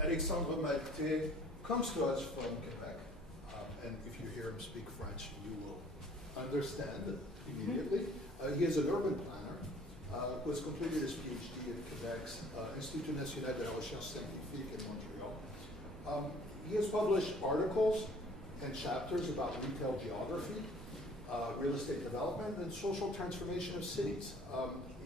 Alexandre Maltais comes to us from Quebec, and if you hear him speak French, you will understand immediately. He is an urban planner who has completed his PhD at Quebec's Institut National de la Recherche Scientifique in Montreal. He has published articles and chapters about retail geography, real estate development, and social transformation of cities.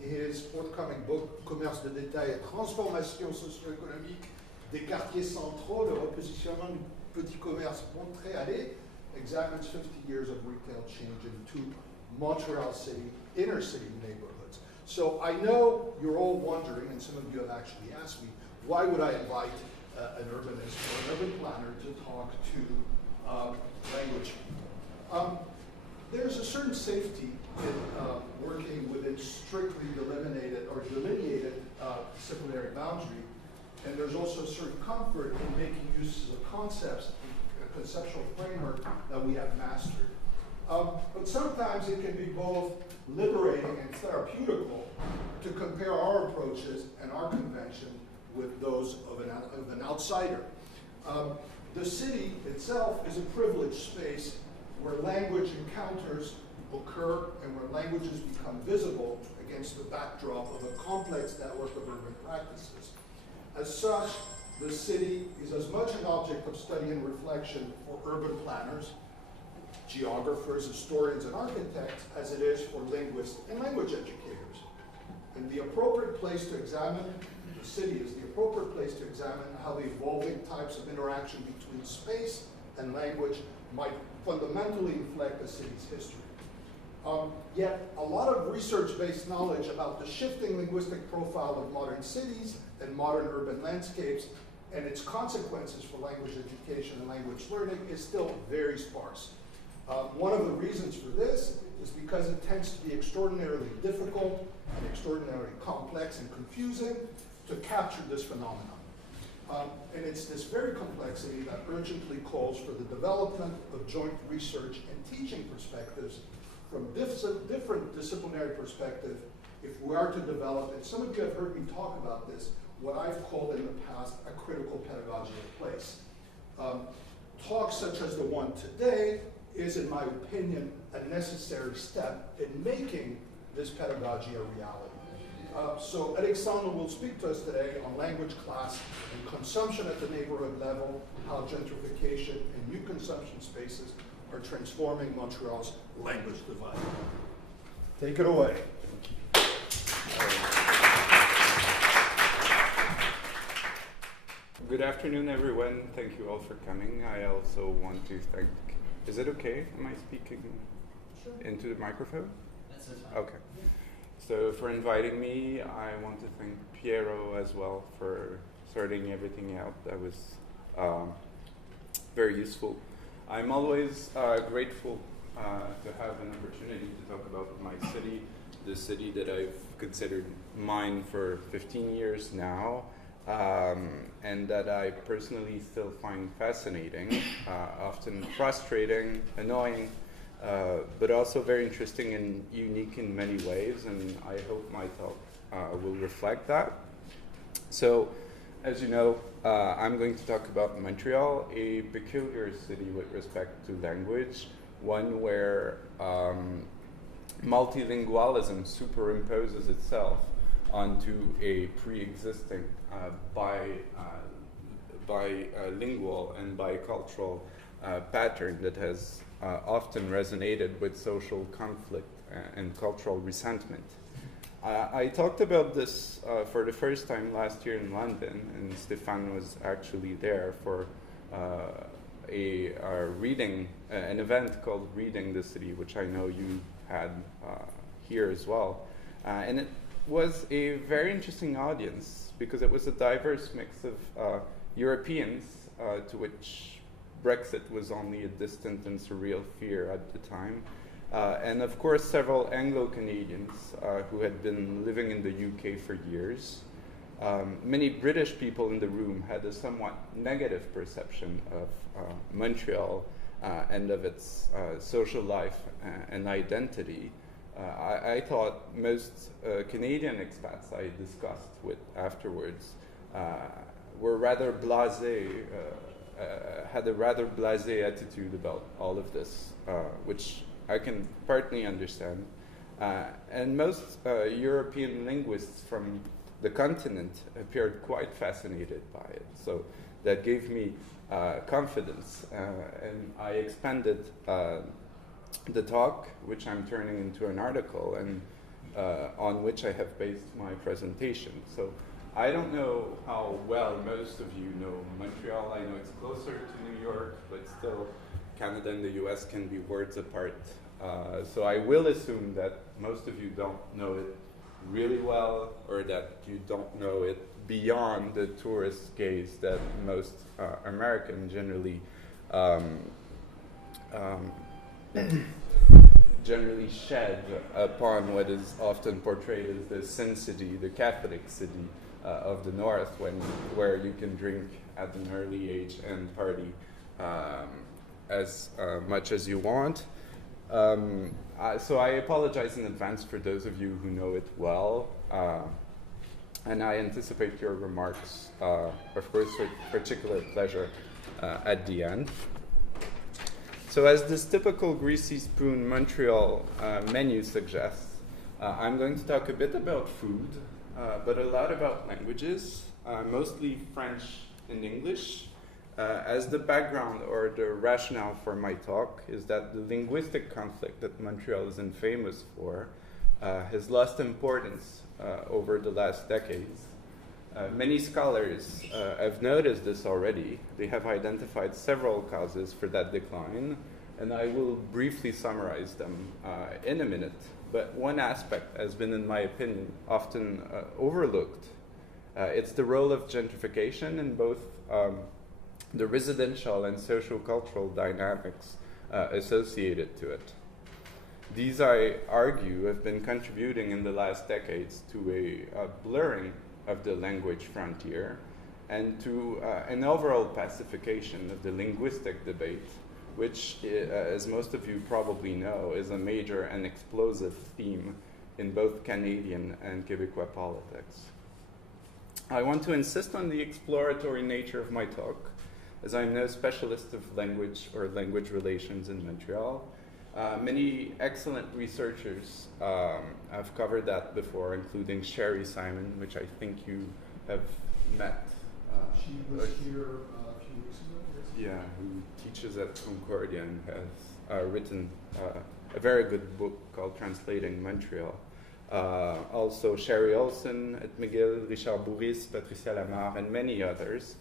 His forthcoming book, Commerce de détail et transformation socio-économique des quartiers centraux, le repositionnement du petit commerce montréalais, examines 50 years of retail change in two Montreal city, inner city neighborhoods. So I know you're all wondering, and some of you have actually asked me, why would I invite an urbanist or an urban planner to talk to language? There's a certain safety in working within strictly delimited disciplinary boundary, and there's also a certain comfort in making use of concepts, a conceptual framework that we have mastered. But sometimes it can be both liberating and therapeutical to compare our approaches and our convention with those of an outsider. The city itself is a privileged space where language encounters occur and where languages become visible against the backdrop of a complex network of urban practices. As such, the city is as much an object of study and reflection for urban planners, geographers, historians, and architects as it is for linguists and language educators. And the appropriate place to examine the city is the appropriate place to examine how the evolving types of interaction between space and language might fundamentally inflect a city's history. Yet, a lot of research-based knowledge about the shifting linguistic profile of modern cities and modern urban landscapes and its consequences for language education and language learning is still very sparse. One of the reasons for this is because it tends to be extraordinarily difficult and extraordinarily complex and confusing to capture this phenomenon. And it's this very complexity that urgently calls for the development of joint research and teaching perspectives from different disciplinary perspective if we are to develop, and some of you have heard me talk about this, what I've called in the past a critical pedagogy of place. Talks such as the one today is, in my opinion, a necessary step in making this pedagogy a reality. So Alexandre will speak to us today on language class and consumption at the neighborhood level, how gentrification and new consumption spaces are transforming Montreal's language divide. Take it away. Good afternoon, everyone. Thank you all for coming. I also want to thank, is it okay? Am I speaking into the microphone? That's fine. Okay. So for inviting me, I want to thank Piero as well for sorting everything out. That was very useful. I'm always grateful to have an opportunity to talk about my city, the city that I've considered mine for 15 years now, and that I personally still find fascinating, often frustrating, annoying, but also very interesting and unique in many ways, and I hope my talk will reflect that. So, as you know, I'm going to talk about Montreal, a peculiar city with respect to language, one where multilingualism superimposes itself onto a pre-existing bilingual and bicultural pattern that has often resonated with social conflict and cultural resentment. I talked about this for the first time last year in London, and Stéphane was actually there for a reading, an event called Reading the City, which I know you had here as well. And it was a very interesting audience because it was a diverse mix of Europeans to which Brexit was only a distant and surreal fear at the time. And of course, several Anglo-Canadians who had been living in the UK for years. Many British people in the room had a somewhat negative perception of Montreal and of its social life and identity. I thought most Canadian expats I discussed with afterwards were rather blasé, had a rather blasé attitude about all of this, which I can partly understand. And most European linguists from the continent appeared quite fascinated by it. So that gave me confidence, and I expanded the talk, which I'm turning into an article, and on which I have based my presentation. So I don't know how well most of you know Montreal. I know it's closer to New York, but still Canada and the US can be words apart. So I will assume that most of you don't know it really well, or that you don't know it beyond the tourist gaze that most Americans generally generally shed upon what is often portrayed as the Sin City, the Catholic city of the North, where you can drink at an early age and party as much as you want. So I apologize in advance for those of you who know it well, and I anticipate your remarks, of course, with particular pleasure at the end. So as this typical greasy spoon Montreal menu suggests, I'm going to talk a bit about food, but a lot about languages, mostly French and English. As the background or the rationale for my talk is that the linguistic conflict that Montreal is infamous for has lost importance over the last decades. Many scholars have noticed this already. They have identified several causes for that decline, and I will briefly summarize them in a minute. But one aspect has been, in my opinion, often overlooked. It's the role of gentrification in both the residential and social-cultural dynamics associated to it. These, I argue, have been contributing in the last decades to a blurring of the language frontier and to an overall pacification of the linguistic debate, which, as most of you probably know, is a major and explosive theme in both Canadian and Quebecois politics. I want to insist on the exploratory nature of my talk, as I'm no specialist of language or language relations in Montreal. Many excellent researchers have covered that before, including Sherry Simon, which I think you have met. She was here a few weeks ago. Yeah, who teaches at Concordia and has written a very good book called Translating Montreal. Also Sherry Olson at McGill, Richard Bourris, Patricia Lamar, and many others.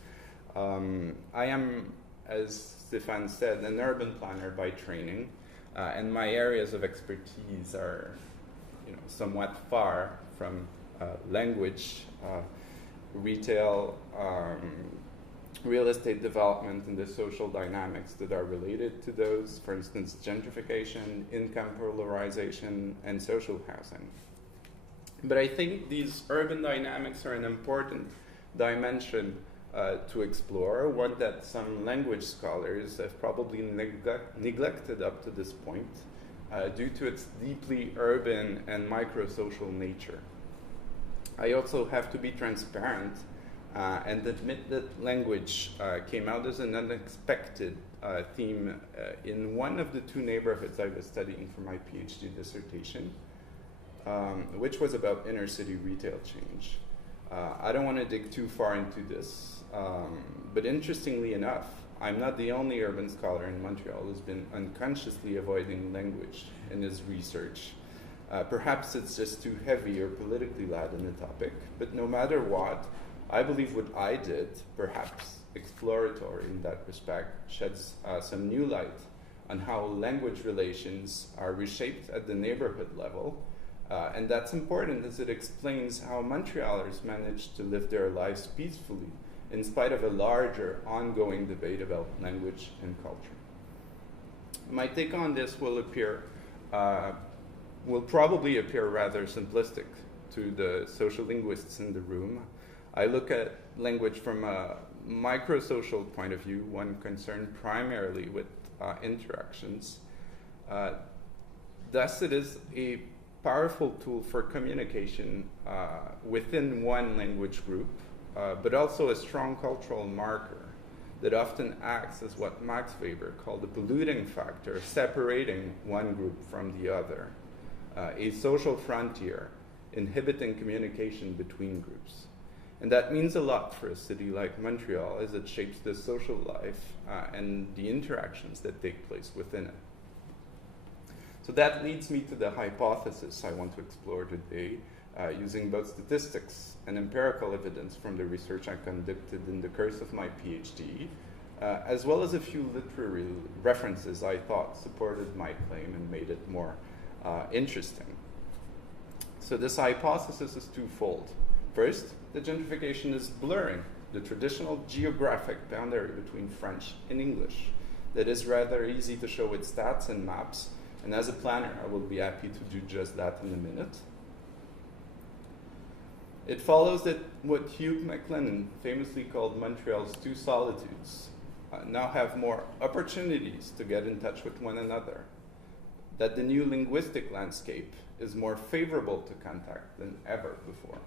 I am, as Stéphane said, an urban planner by training, and my areas of expertise are, somewhat far from language, retail, real estate development, and the social dynamics that are related to those. For instance, gentrification, income polarization, and social housing. But I think these urban dynamics are an important dimension to explore, one that some language scholars have probably neglected up to this point due to its deeply urban and microsocial nature. I also have to be transparent and admit that language came out as an unexpected theme in one of the two neighborhoods I was studying for my PhD dissertation, which was about inner city retail change. I don't want to dig too far into this, but interestingly enough, I'm not the only urban scholar in Montreal who's been unconsciously avoiding language in his research. Perhaps it's just too heavy or politically laden a topic, but no matter what, I believe what I did, perhaps exploratory in that respect, sheds some new light on how language relations are reshaped at the neighborhood level. And that's important as it explains how Montrealers manage to live their lives peacefully in spite of a larger ongoing debate about language and culture. My take on this will probably appear rather simplistic to the social linguists in the room. I look at language from a microsocial point of view, one concerned primarily with interactions. Thus, it is a powerful tool for communication within one language group, but also a strong cultural marker that often acts as what Max Weber called a polluting factor, separating one group from the other, a social frontier, inhibiting communication between groups. And that means a lot for a city like Montreal as it shapes the social life and the interactions that take place within it. So that leads me to the hypothesis I want to explore today, using both statistics and empirical evidence from the research I conducted in the course of my PhD, as well as a few literary references I thought supported my claim and made it more interesting. So this hypothesis is twofold. First, the gentrification is blurring the traditional geographic boundary between French and English. That is rather easy to show with stats and maps, and as a planner, I will be happy to do just that in a minute. It follows that what Hugh MacLennan famously called Montreal's two solitudes now have more opportunities to get in touch with one another, that the new linguistic landscape is more favorable to contact than ever before.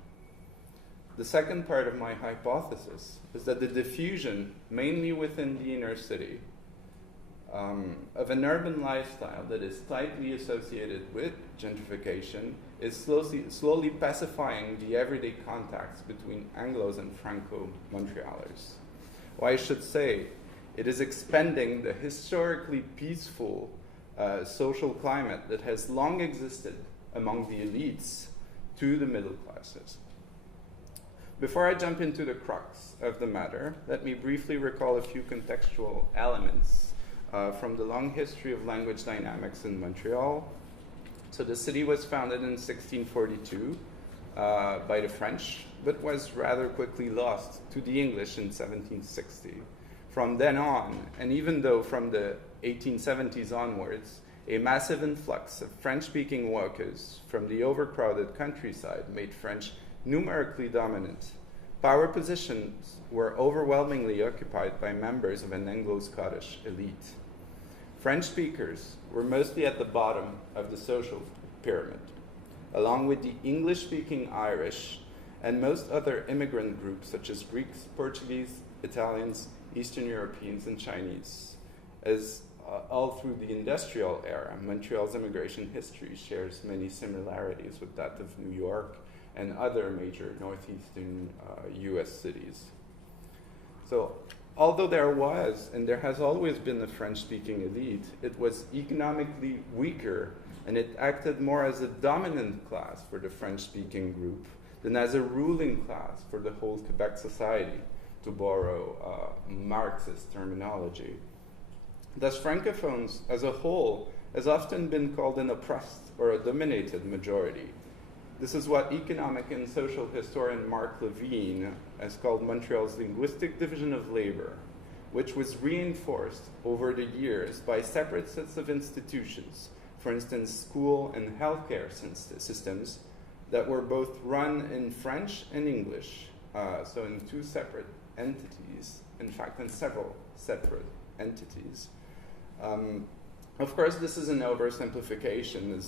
The second part of my hypothesis is that the diffusion, mainly within the inner city, of an urban lifestyle that is tightly associated with gentrification is slowly pacifying the everyday contacts between Anglos and Franco-Montrealers. Or I should say, it is expanding the historically peaceful social climate that has long existed among the elites to the middle classes. Before I jump into the crux of the matter, let me briefly recall a few contextual elements from the long history of language dynamics in Montreal. So the city was founded in 1642 by the French, but was rather quickly lost to the English in 1760. From then on, and even though from the 1870s onwards, a massive influx of French-speaking workers from the overcrowded countryside made French numerically dominant. Power positions were overwhelmingly occupied by members of an Anglo-Scottish elite. French speakers were mostly at the bottom of the social pyramid, along with the English-speaking Irish and most other immigrant groups such as Greeks, Portuguese, Italians, Eastern Europeans, and Chinese. As all through the industrial era, Montreal's immigration history shares many similarities with that of New York and other major northeastern US cities. So although there was, and there has always been a French-speaking elite, it was economically weaker, and it acted more as a dominant class for the French-speaking group than as a ruling class for the whole Quebec society, to borrow Marxist terminology. Thus, Francophones as a whole has often been called an oppressed or a dominated majority. This is what economic and social historian Marc Levine has called Montreal's linguistic division of labor, which was reinforced over the years by separate sets of institutions, for instance, school and healthcare systems that were both run in French and English, so in two separate entities, in fact, in several separate entities. Of course, this is an oversimplification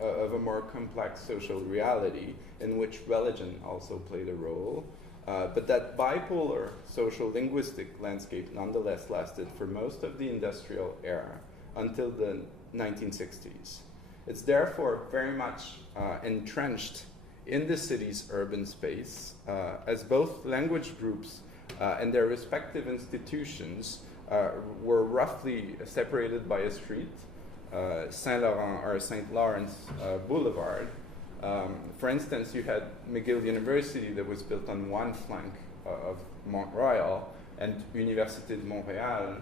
of a more complex social reality in which religion also played a role, but that bipolar social linguistic landscape nonetheless lasted for most of the industrial era until the 1960s. It's therefore very much entrenched in the city's urban space, as both language groups and their respective institutions were roughly separated by a street, Saint Laurent or St. Lawrence Boulevard. For instance, you had McGill University that was built on one flank of Montreal, and Université de Montréal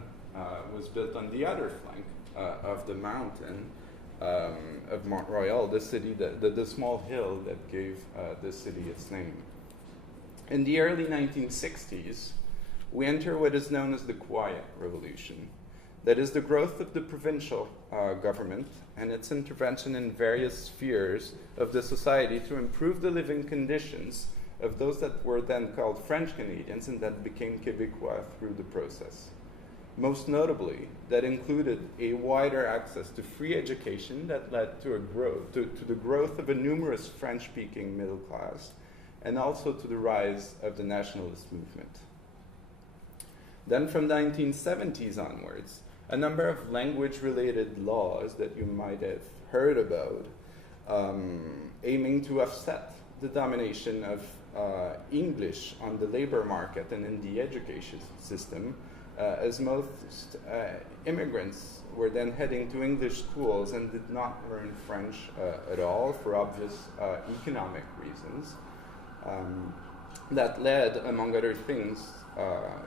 was built on the other flank of the mountain of Montreal, the city, the small hill that gave the city its name. In the early 1960s, we enter what is known as the Quiet Revolution. That is the growth of the provincial government and its intervention in various spheres of the society to improve the living conditions of those that were then called French Canadians and that became Québécois through the process. Most notably, that included a wider access to free education that led to the growth of a numerous French-speaking middle class, and also to the rise of the nationalist movement. Then from the 1970s onwards, a number of language-related laws that you might have heard about, aiming to offset the domination of English on the labor market and in the education system, as most immigrants were then heading to English schools and did not learn French at all for obvious economic reasons. That led, among other things,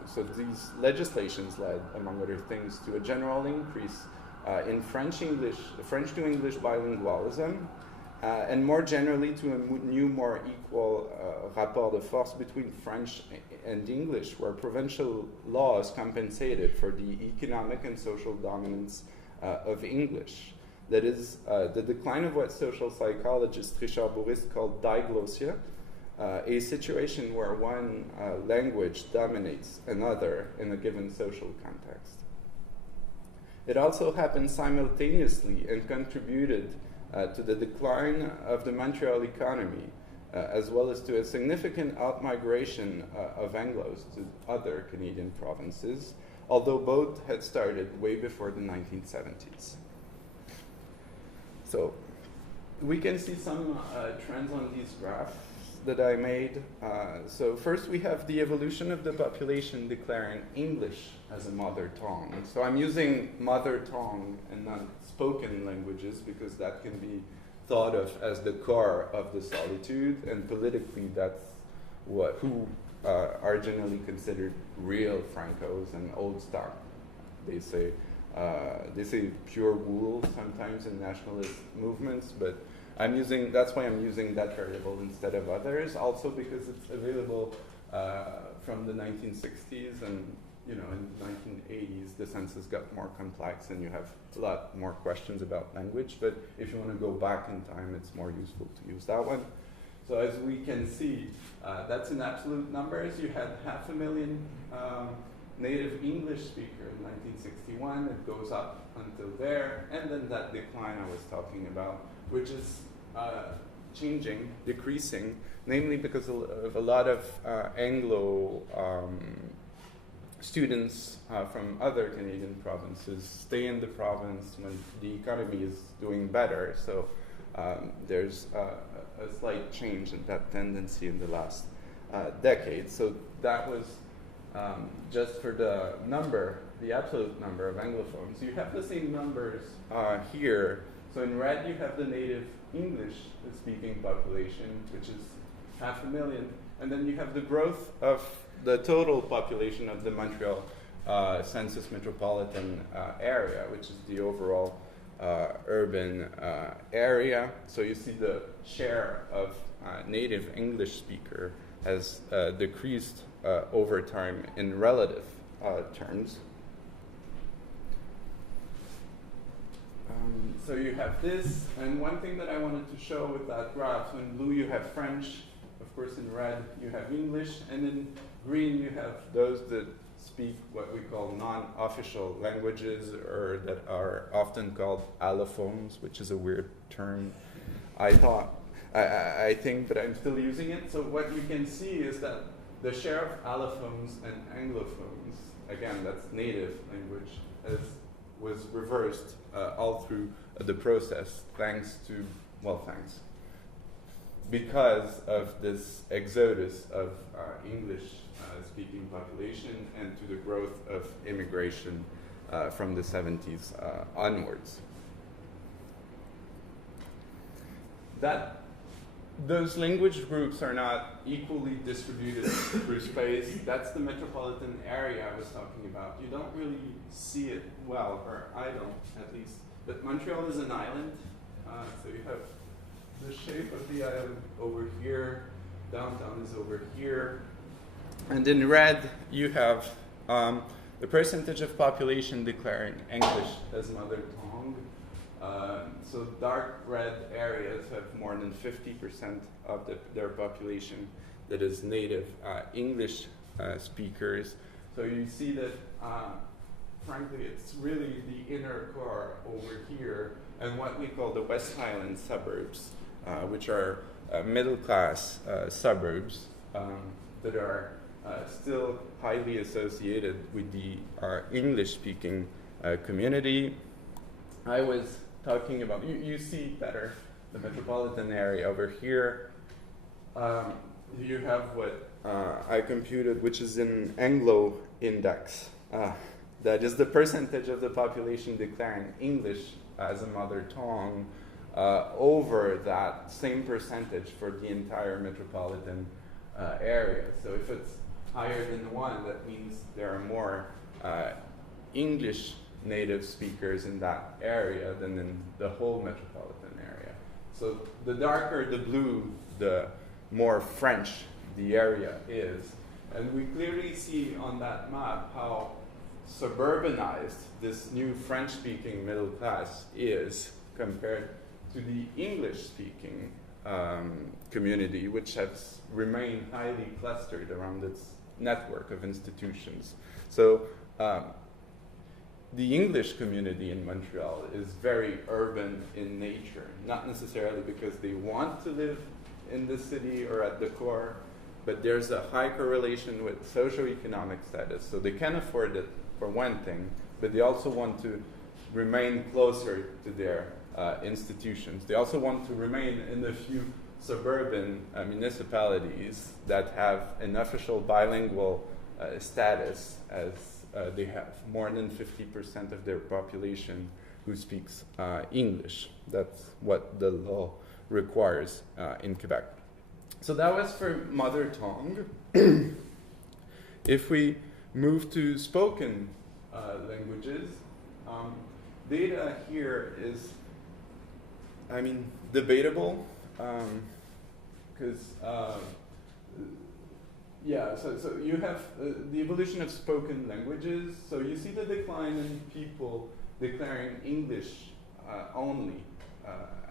so these legislations led, among other things, to a general increase in French to English bilingualism, and more generally to a new, more equal rapport de force between French and English, where provincial laws compensated for the economic and social dominance of English. That is, the decline of what social psychologist Richard Bourris called Diglossia, a situation where one language dominates another in a given social context. It also happened simultaneously and contributed to the decline of the Montreal economy, as well as to a significant outmigration of Anglos to other Canadian provinces, although both had started way before the 1970s. So we can see some trends on these graphs that I made. So first we have the evolution of the population declaring English as a mother tongue. So I'm using mother tongue and not spoken languages because that can be thought of as the core of the solitude, and politically that's who are generally considered real Francos and old stock. They say pure wool sometimes in nationalist movements, but that's why I'm using that variable instead of others, also because it's available from the 1960s, and in the 1980s the census got more complex and you have a lot more questions about language, but if you want to go back in time, it's more useful to use that one. So as we can see, that's in absolute numbers. You had 500,000 native English speaker in 1961, it goes up until there, and then that decline I was talking about, which is changing, decreasing, namely because of a lot of Anglo students from other Canadian provinces stay in the province when the economy is doing better. So there's a slight change in that tendency in the last decade. So that was just for the absolute number of Anglophones. You have the same numbers here. So in red you have the native English-speaking population, which is 500,000, and then you have the growth of the total population of the Montreal census metropolitan area, which is the overall urban area. So you see the share of native English speaker has decreased over time in relative terms. So you have this, and one thing that I wanted to show with that graph, so in blue you have French, of course in red you have English, and in green you have those that speak what we call non-official languages, or that are often called allophones, which is a weird term. I think, but I'm still using it. So what you can see is that the share of allophones and anglophones, again, that's native language, was reversed all through the process, because of this exodus of English-speaking population and to the growth of immigration from the 70s onwards. Those language groups are not equally distributed through space. That's the metropolitan area I was talking about. You don't really see it well, or I don't at least. But Montreal is an island, so you have the shape of the island over here, downtown is over here. And in red, you have the percentage of population declaring English as mother tongue. So dark red areas have more than 50% of their population that is native English speakers. So you see that, frankly, it's really the inner core over here and what we call the West Highland suburbs, which are middle-class suburbs that are still highly associated with the English-speaking community. I was talking about, you see better the metropolitan area over here. You have what I computed, which is an Anglo Index. That is the percentage of the population declaring English as a mother tongue over that same percentage for the entire metropolitan area. So if it's higher than 1, that means there are more English native speakers in that area than in the whole metropolitan area. So the darker the blue, the more French the area is. And we clearly see on that map how suburbanized this new French-speaking middle class is compared to the English-speaking community, which has remained highly clustered around its network of institutions. So the English community in Montreal is very urban in nature, not necessarily because they want to live in the city or at the core, but there's a high correlation with socioeconomic status. So they can afford it for one thing, but they also want to remain closer to their institutions. They also want to remain in the few suburban municipalities that have an official bilingual status, as they have more than 50% of their population who speaks English. That's what the law requires in Quebec. So that was for mother tongue. If we move to spoken languages, data here is, debatable, because so you have the evolution of spoken languages. So you see the decline in people declaring English only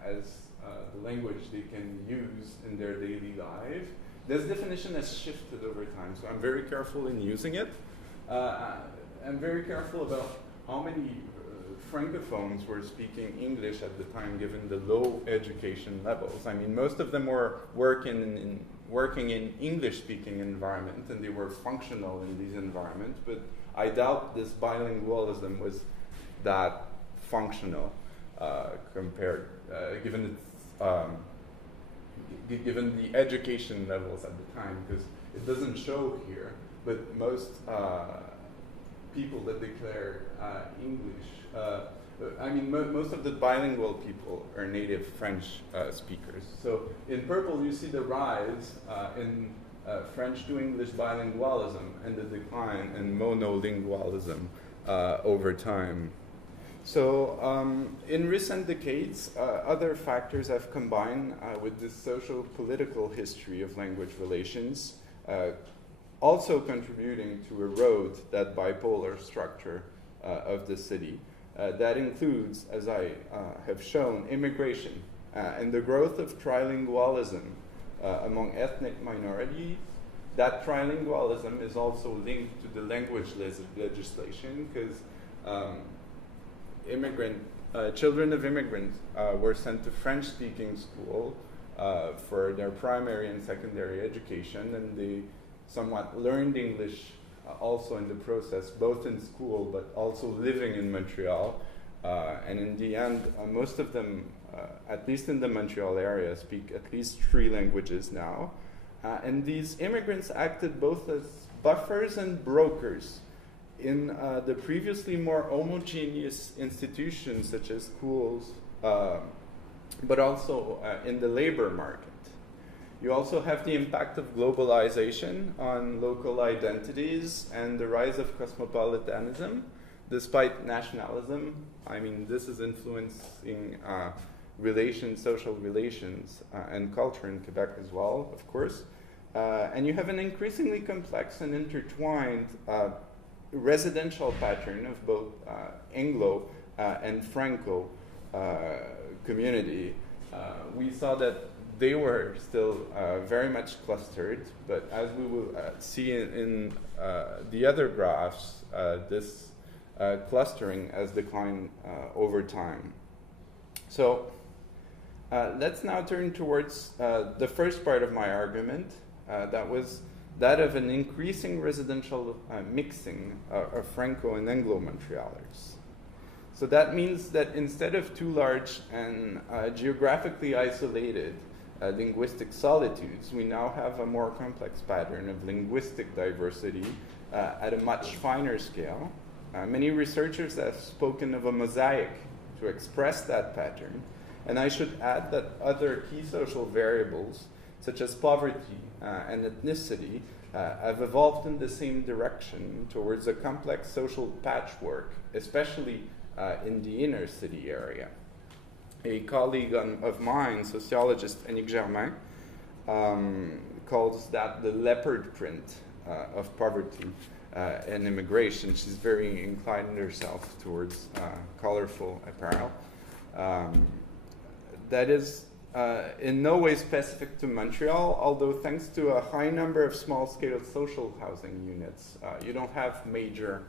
as the language they can use in their daily life. This definition has shifted over time, so I'm very careful in using it. I'm very careful about how many francophones were speaking English at the time, given the low education levels. Most of them were working in English-speaking environment, and they were functional in these environments, but I doubt this bilingualism was that functional compared, given the education levels at the time, because it doesn't show here, but most people that declare English, most of the bilingual people are native French speakers. So in purple, you see the rise in French to English bilingualism and the decline in monolingualism over time. So in recent decades, other factors have combined with this social-political history of language relations, also contributing to erode that bipolar structure of the city. That includes, as I have shown, immigration and the growth of trilingualism among ethnic minorities. That trilingualism is also linked to the language legislation, because children of immigrants were sent to French-speaking school for their primary and secondary education, and they somewhat learned English also in the process, both in school but also living in Montreal. And in the end, most of them, at least in the Montreal area, speak at least 3 languages now. And these immigrants acted both as buffers and brokers in the previously more homogeneous institutions such as schools, but also in the labor market. You also have the impact of globalization on local identities and the rise of cosmopolitanism, despite nationalism. This is influencing social relations and culture in Quebec as well, of course. And you have an increasingly complex and intertwined residential pattern of both Anglo and Franco community. We saw that they were still very much clustered, but as we will see in the other graphs, this clustering has declined over time. So Let's now turn towards the first part of my argument, that was that of an increasing residential mixing of Franco and Anglo Montrealers. So that means that instead of two large and geographically isolated linguistic solitudes, we now have a more complex pattern of linguistic diversity at a much finer scale. Many researchers have spoken of a mosaic to express that pattern, and I should add that other key social variables, such as poverty and ethnicity, have evolved in the same direction towards a complex social patchwork, especially in the inner city area. A colleague of mine, sociologist Annick Germain, calls that the leopard print of poverty and immigration. She's very inclined herself towards colorful apparel. That is in no way specific to Montreal, although thanks to a high number of small-scale social housing units, you don't have major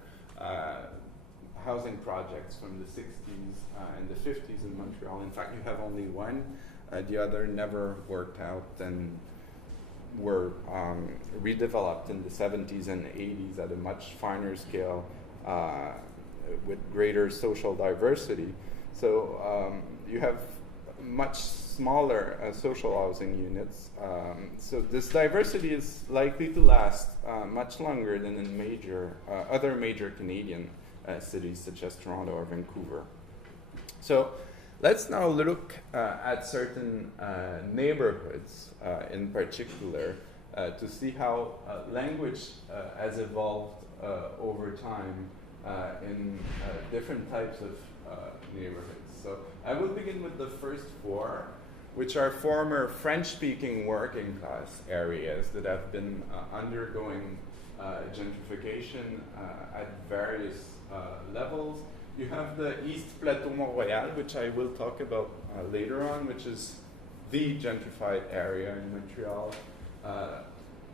housing projects from the 60s and the 50s in Montreal. In fact, you have only one. The other never worked out and were redeveloped in the 70s and 80s at a much finer scale with greater social diversity. So you have much smaller social housing units. So this diversity is likely to last much longer than in other major Canadian cities such as Toronto or Vancouver. So let's now look at certain neighborhoods in particular to see how language has evolved over time in different types of neighborhoods. So I will begin with the first four, which are former French-speaking working class areas that have been undergoing gentrification at various levels. You have the East Plateau Montreal, which I will talk about later on, which is the gentrified area in Montreal.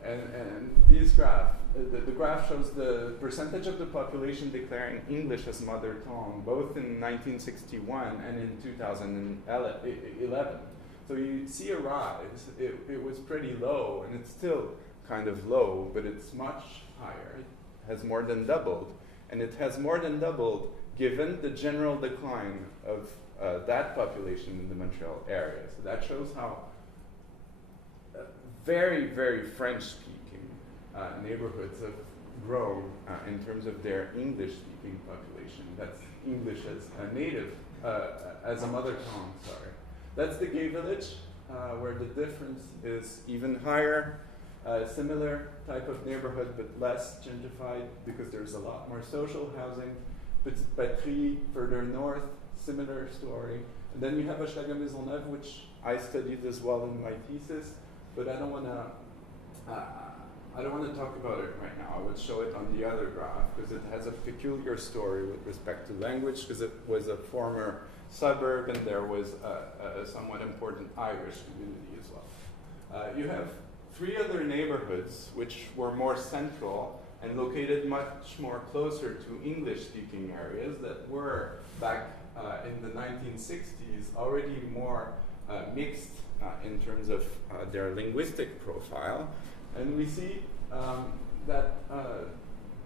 And these the graph shows the percentage of the population declaring English as mother tongue, both in 1961 and in 2011. So you see a rise. It was pretty low, and it's still kind of low, but it's much higher. It has more than doubled, and it has more than doubled given the general decline of that population in the Montreal area. So that shows how very, very French-speaking neighborhoods have grown in terms of their English-speaking population. That's English as a native, as a mother tongue, sorry. That's the Gay Village, where the difference is even higher. Similar type of neighborhood, but less gentrified because there's a lot more social housing. Petite Patrie, further north, similar story. And then you have Hochelaga Maisonneuve, which I studied as well in my thesis, but I don't want to talk about it right now. I would show it on the other graph because it has a peculiar story with respect to language, because it was a former suburb and there was a somewhat important Irish community as well. You have three other neighborhoods which were more central and located much more closer to English-speaking areas that were, back in the 1960s, already more mixed in terms of their linguistic profile. And we see that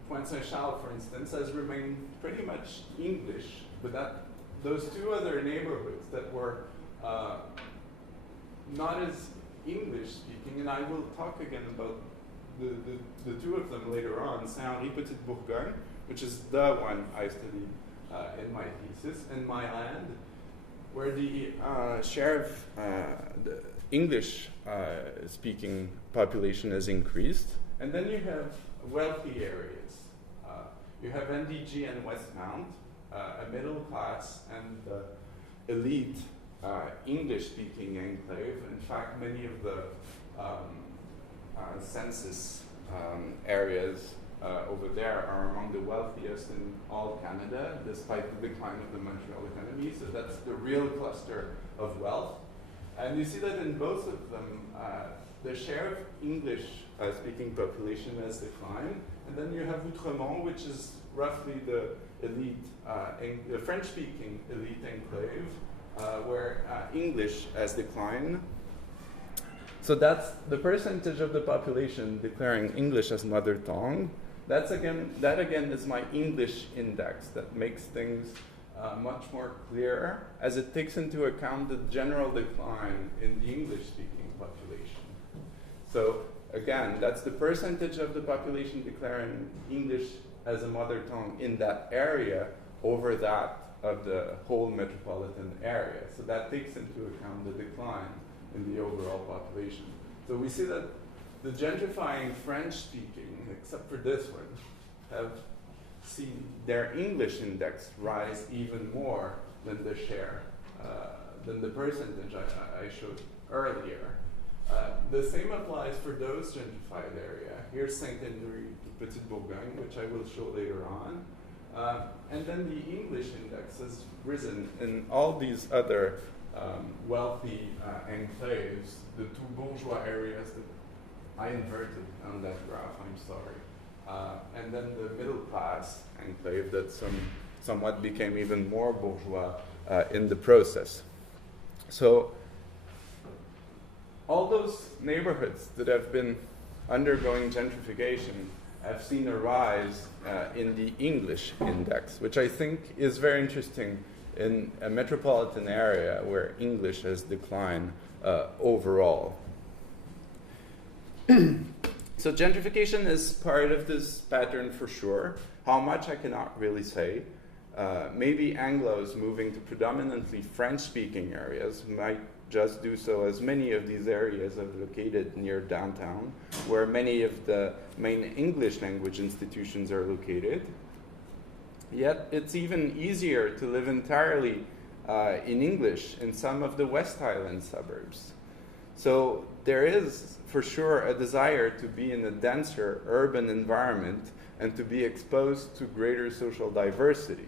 Pointe Saint-Charles, for instance, has remained pretty much English, but that those two other neighborhoods that were not as English-speaking, and I will talk again about the two of them later on, Saint-Henri Petite Bourgogne, which is the one I studied in my thesis, and my land, where the share of the English-speaking population has increased. And then you have wealthy areas. You have NDG and Westmount, a middle class and elite English-speaking enclave. In fact, many of the census areas over there are among the wealthiest in all Canada, despite the decline of the Montreal economy. So that's the real cluster of wealth. And you see that in both of them, the share of English-speaking population has declined. And then you have Outremont, which is roughly the elite, the French-speaking elite enclave, where English has declined. So that's the percentage of the population declaring English as mother tongue. That again is my English index that makes things much more clear, as it takes into account the general decline in the English-speaking population. So again, that's the percentage of the population declaring English as a mother tongue in that area over that of the whole metropolitan area. So that takes into account the decline in the overall population. So we see that the gentrifying French-speaking, except for this one, have seen their English index rise even more than the share, than the percentage I showed earlier. The same applies for those gentrified area. Here's Saint-Henri de Petite Bourgogne, which I will show later on. And then the English index has risen in all these other wealthy enclaves, the two bourgeois areas that I inverted on that graph, I'm sorry. And then the middle class enclave that somewhat became even more bourgeois in the process. So all those neighborhoods that have been undergoing gentrification have seen a rise in the English index, which I think is very interesting in a metropolitan area where English has declined overall. So gentrification is part of this pattern for sure. How much I cannot really say. Maybe Anglos moving to predominantly French-speaking areas might just do so, as many of these areas are located near downtown, where many of the main English language institutions are located. Yet it's even easier to live entirely in English in some of the West Highland suburbs. So there is for sure a desire to be in a denser urban environment and to be exposed to greater social diversity.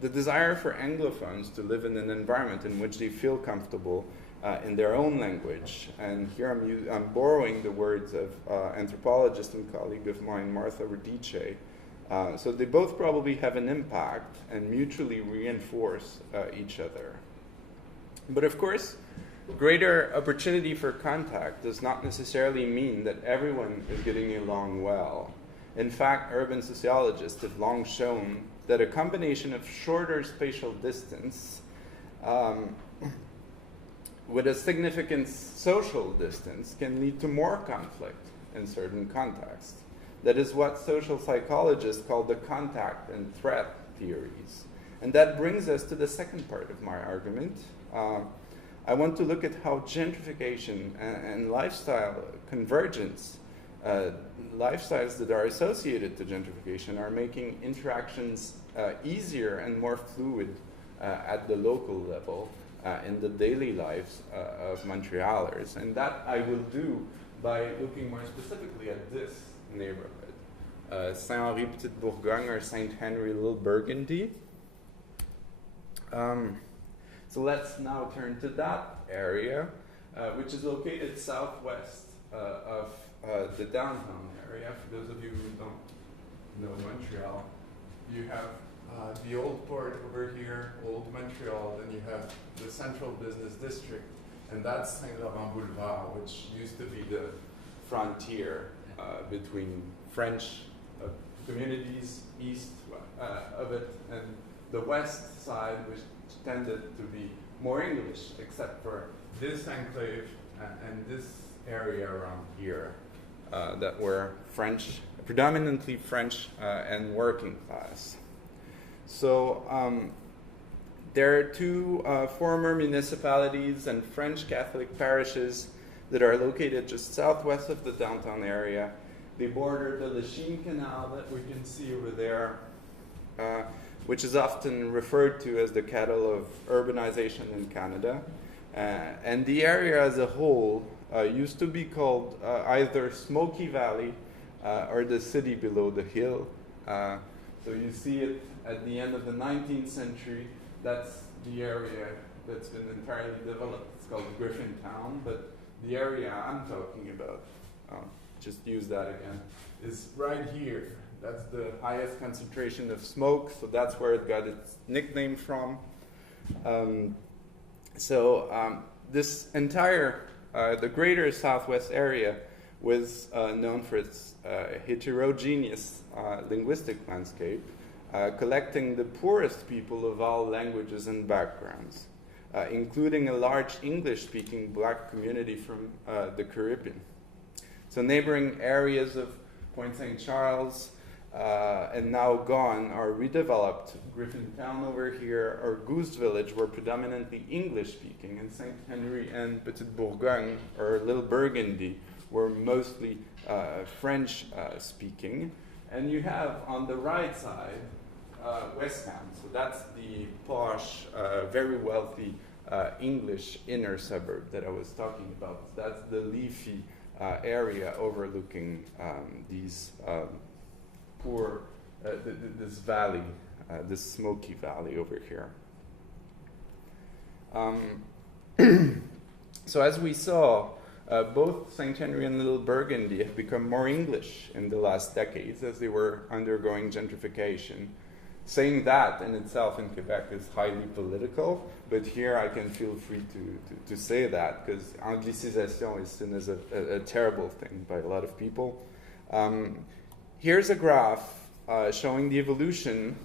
The desire for Anglophones to live in an environment in which they feel comfortable in their own language. And here I'm borrowing the words of anthropologist and colleague of mine, Martha Radice. So they both probably have an impact and mutually reinforce each other. But of course, greater opportunity for contact does not necessarily mean that everyone is getting along well. In fact, urban sociologists have long shown that a combination of shorter spatial distance with a significant social distance can lead to more conflict in certain contexts. That is what social psychologists call the contact and threat theories. And that brings us to the second part of my argument. I want to look at how gentrification and lifestyle convergence, lifestyles that are associated to gentrification, are making interactions easier and more fluid at the local level in the daily lives of Montrealers. And that I will do by looking more specifically at this neighborhood, Saint-Henri Petite Bourgogne or Saint-Henri Little Burgundy. So let's now turn to that area, which is located southwest of the downtown area. For those of you who don't know Montreal, you have the old port over here, Old Montreal, then you have the central business district, and that's Saint-Laurent Boulevard, which used to be the frontier between French communities east of it and the west side, which tended to be more English, except for this enclave and this area around here that were French, predominantly French and working class. So there are two former municipalities and French Catholic parishes that are located just southwest of the downtown area. They border the Lachine Canal that we can see over there, which is often referred to as the cattle of urbanization in Canada. And the area as a whole used to be called either Smoky Valley or the city below the hill. So you see it at the end of the 19th century. That's the area that's been entirely developed. It's called Griffintown, but the area I'm talking about just use that again, is right here. That's the highest concentration of smoke, so that's where it got its nickname from. This entire, the greater Southwest area was known for its heterogeneous linguistic landscape, collecting the poorest people of all languages and backgrounds, including a large English-speaking black community from the Caribbean. So neighboring areas of Point St. Charles and now gone are redeveloped. Griffintown over here or Goose Village were predominantly English-speaking, and St. Henry and Petite Bourgogne or Little Burgundy were mostly French-speaking. And you have on the right side West Ham, so that's the posh, very wealthy English inner suburb that I was talking about. That's the leafy area overlooking these poor, this valley, this smoky valley over here. So as we saw, both St. Henry and Little Burgundy have become more English in the last decades as they were undergoing gentrification. Saying that in itself in Quebec is highly political, but here I can feel free to say that, because anglicisation is seen as a terrible thing by a lot of people. Here's a graph showing the evolution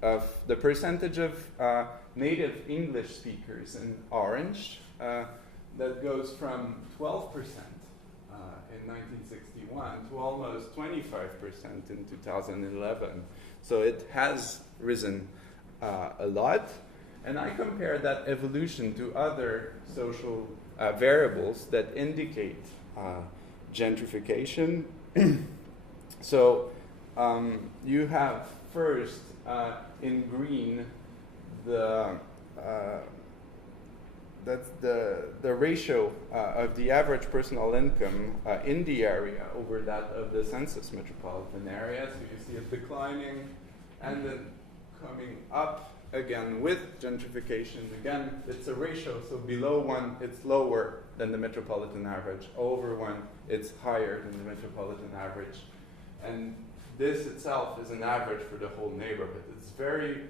of the percentage of native English speakers in orange. That goes from 12% in 1961 to almost 25% in 2011. So it has risen a lot. And I compare that evolution to other social variables that indicate gentrification. So you have first in green that's the ratio of the average personal income in the area over that of the census metropolitan area. So you see it declining and then coming up again with gentrification. Again, it's a ratio, so below 1 it's lower than the metropolitan average. Over 1 it's higher than the metropolitan average. And this itself is an average for the whole neighborhood. It's very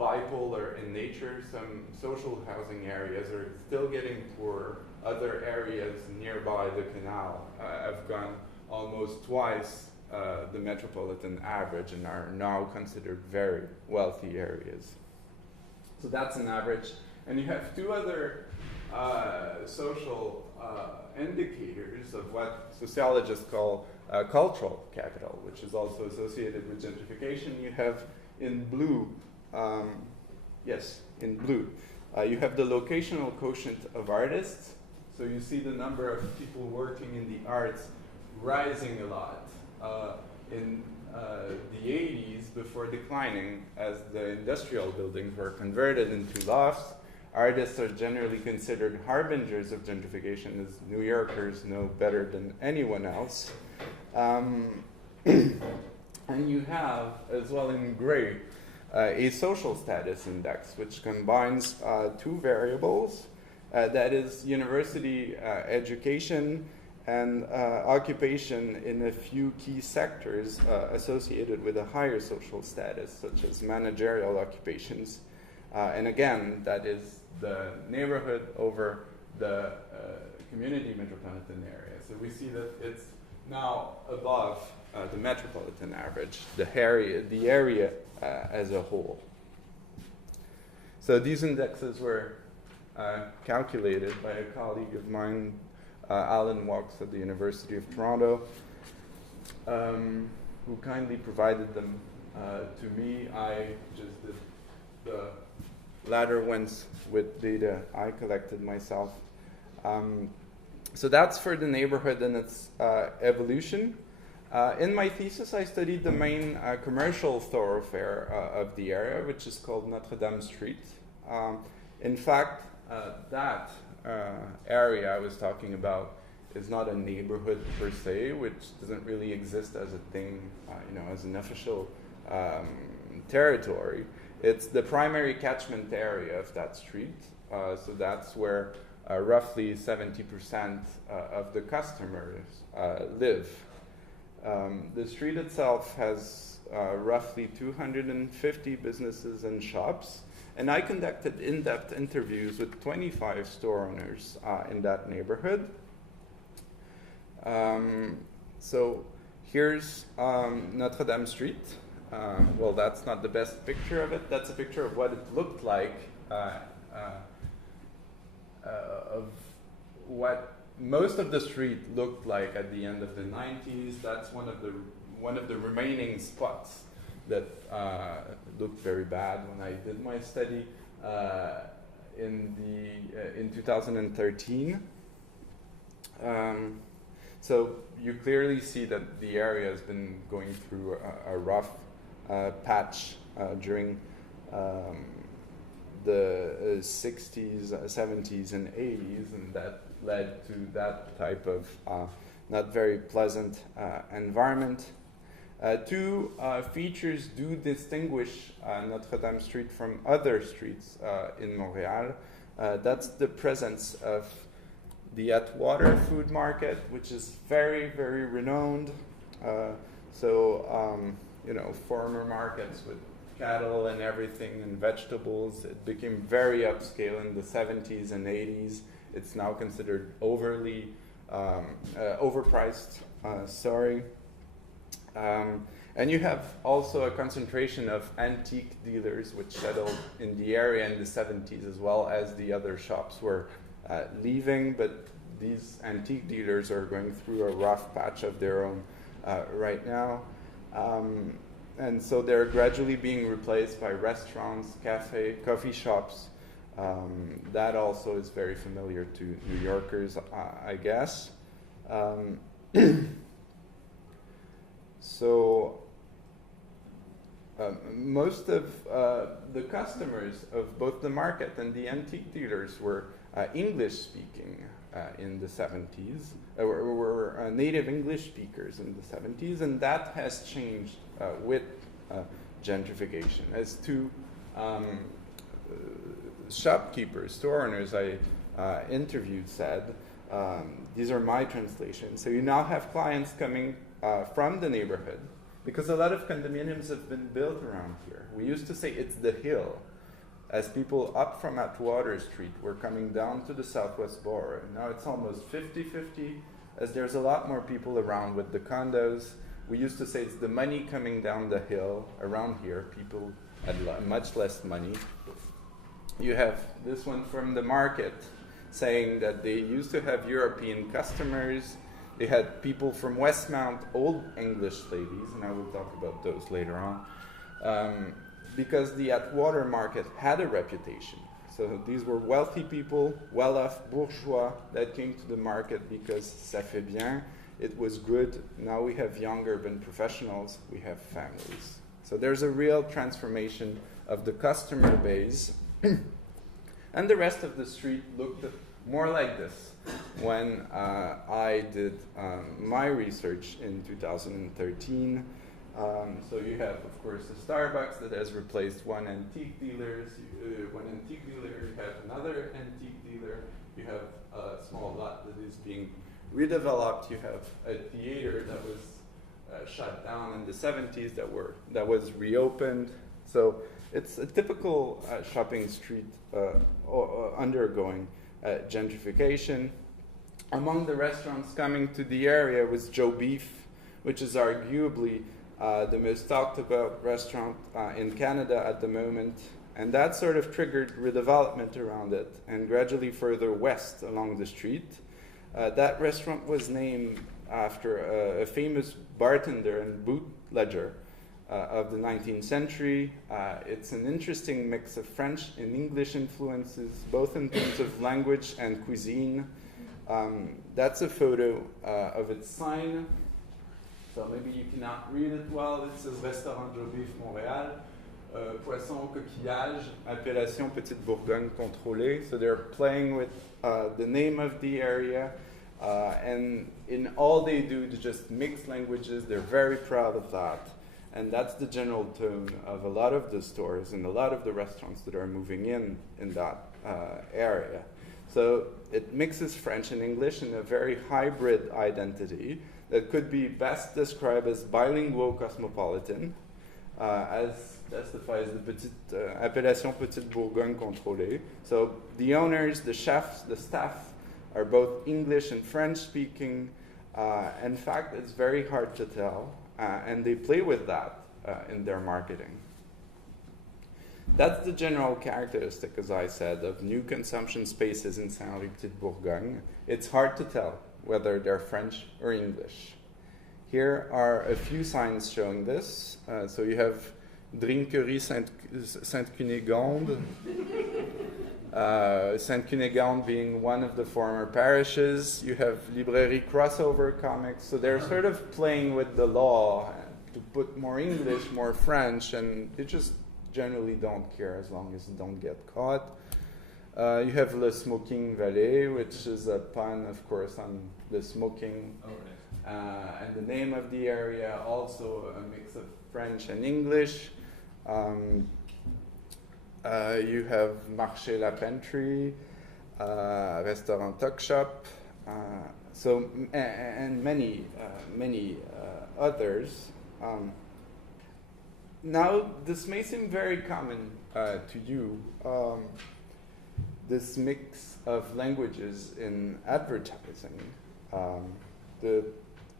bipolar in nature. Some social housing areas are still getting poorer. Other areas nearby the canal have gone almost twice the metropolitan average and are now considered very wealthy areas. So that's an average. And you have two other social indicators of what sociologists call cultural capital, which is also associated with gentrification. You have in blue, in blue, you have the locational quotient of artists. So you see the number of people working in the arts rising a lot in the 80s before declining as the industrial buildings were converted into lofts. Artists are generally considered harbingers of gentrification, as New Yorkers know better than anyone else. And you have, as well in gray, a social status index, which combines two variables, that is university education and occupation in a few key sectors associated with a higher social status, such as managerial occupations. And again, that is the neighborhood over the community metropolitan area. So we see that it's now above the metropolitan average, the area as a whole. So these indexes were calculated by a colleague of mine, Alan Walks at the University of Toronto, who kindly provided them to me. I just did the latter ones with data I collected myself. So that's for the neighborhood and its evolution. In my thesis, I studied the main commercial thoroughfare of the area, which is called Notre Dame Street. In fact, that area I was talking about is not a neighborhood per se, which doesn't really exist as a thing, as an official territory. It's the primary catchment area of that street. So that's where roughly 70% of the customers live. The street itself has roughly 250 businesses and shops, and I conducted in-depth interviews with 25 store owners in that neighborhood. So here's Notre Dame Street. Well, that's not the best picture of it. That's a picture of what it looked like, of what most of the street looked like at the end of the 90s. That's one of the remaining spots that looked very bad when I did my study in 2013. So you clearly see that the area has been going through a rough patch during the 60s, 70s, and 80s, and that led to that type of not very pleasant environment. Two features do distinguish Notre Dame Street from other streets in Montreal. That's the presence of the Atwater food market, which is very, very renowned. You know, former markets with cattle and everything and vegetables. It became very upscale in the 70s and 80s. It's now considered overly overpriced. And you have also a concentration of antique dealers which settled in the area in the 70s, as well as the other shops were leaving, but these antique dealers are going through a rough patch of their own right now. And so they're gradually being replaced by restaurants, coffee shops. That also is very familiar to New Yorkers, I guess. Most of the customers of both the market and the antique dealers were English speaking in the 70s, were native English speakers in the 70s, and that has changed with gentrification. As two shopkeepers, store owners I interviewed said, these are my translations, so you now have clients coming from the neighborhood, because a lot of condominiums have been built around here. We used to say it's the hill, as people up from Atwater Street were coming down to the southwest border. Now it's almost 50-50, as there's a lot more people around with the condos. We used to say it's the money coming down the hill. Around here, people had much less money. You have this one from the market saying that they used to have European customers. They had people from Westmount, old English ladies, and I will talk about those later on, because the Atwater market had a reputation. So these were wealthy people, well-off bourgeois that came to the market because ça fait bien, it was good. Now we have young urban professionals, we have families. So there's a real transformation of the customer base. And the rest of the street looked more like this when I did my research in 2013. So you have, of course, a Starbucks that has replaced one antique dealer. You have another antique dealer. You have a small lot that is being redeveloped. You have a theater that was shut down in the 70s that was reopened. So it's a typical shopping street undergoing gentrification. Among the restaurants coming to the area was Joe Beef, which is arguably the most talked about restaurant in Canada at the moment. And that sort of triggered redevelopment around it, and gradually further west along the street. That restaurant was named after a famous bartender and bootlegger of the 19th century. It's an interesting mix of French and English influences, both in terms of language and cuisine. That's a photo of its sign. So maybe you cannot read it well. It says Restaurant Joe Beef Montréal, Poisson au coquillage, Appellation Petite Bourgogne contrôlée. So they're playing with the name of the area. And in all they do to just mix languages, they're very proud of that. And that's the general tone of a lot of the stores and a lot of the restaurants that are moving in that area. So it mixes French and English in a very hybrid identity that could be best described as bilingual cosmopolitan, as testifies the appellation Petite Bourgogne contrôlée. So the owners, the chefs, the staff are both English and French speaking. In fact, it's very hard to tell, and they play with that in their marketing. That's the general characteristic, as I said, of new consumption spaces in Saint-Henri-Petite-Bourgogne. It's hard to tell whether they're French or English. Here are a few signs showing this. So you have Drinkerie Sainte-Cunégonde, Sainte-Cunégonde being one of the former parishes. You have Librairie Crossover Comics. So they're sort of playing with the law to put more English, more French, and they just generally don't care as long as you don't get caught. You have Le Smoking Vallée, which is a pun, of course, on the smoking. Oh, right. And the name of the area, also a mix of French and English. You have Marché La Pentry, Restaurant Tuck Shop, and many others. Now, this may seem very common to you, this mix of languages in advertising. The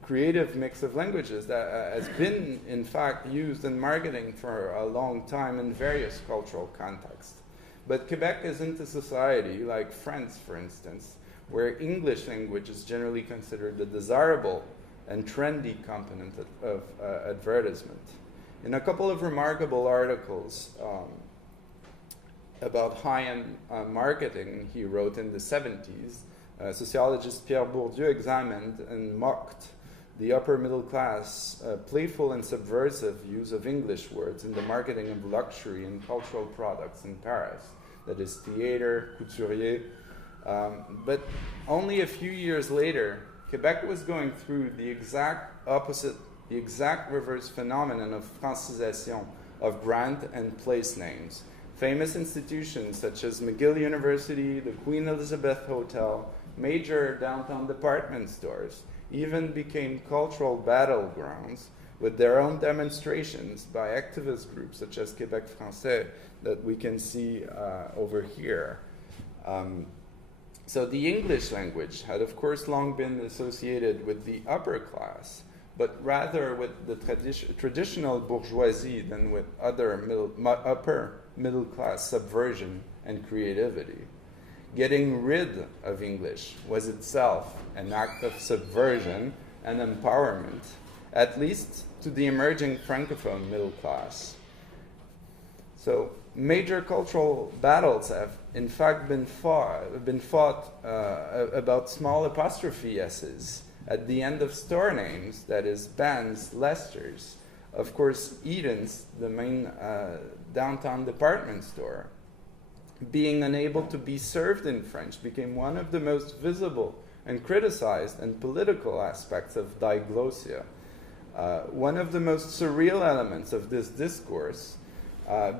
creative mix of languages that has been, in fact, used in marketing for a long time in various cultural contexts. But Quebec isn't a society like France, for instance, where English language is generally considered the desirable and trendy component of advertisement. In a couple of remarkable articles about high-end marketing he wrote in the 70s, sociologist Pierre Bourdieu examined and mocked the upper middle class playful and subversive use of English words in the marketing of luxury and cultural products in Paris. That is theater, couturier. But only a few years later, Quebec was going through the exact opposite, the exact reverse phenomenon of francisation of brand and place names. Famous institutions such as McGill University, the Queen Elizabeth Hotel, major downtown department stores even became cultural battlegrounds with their own demonstrations by activist groups such as Québec Français that we can see over here. So the English language had, of course, long been associated with the upper class, but rather with the traditional bourgeoisie than with other upper middle class subversion and creativity. Getting rid of English was itself an act of subversion and empowerment, at least to the emerging francophone middle class. So major cultural battles have in fact been fought about small apostrophe S's at the end of store names, that is Bands, Leicester's. Of course, Eden's, the main downtown department store, being unable to be served in French became one of the most visible and criticized and political aspects of Diglossia. One of the most surreal elements of this discourse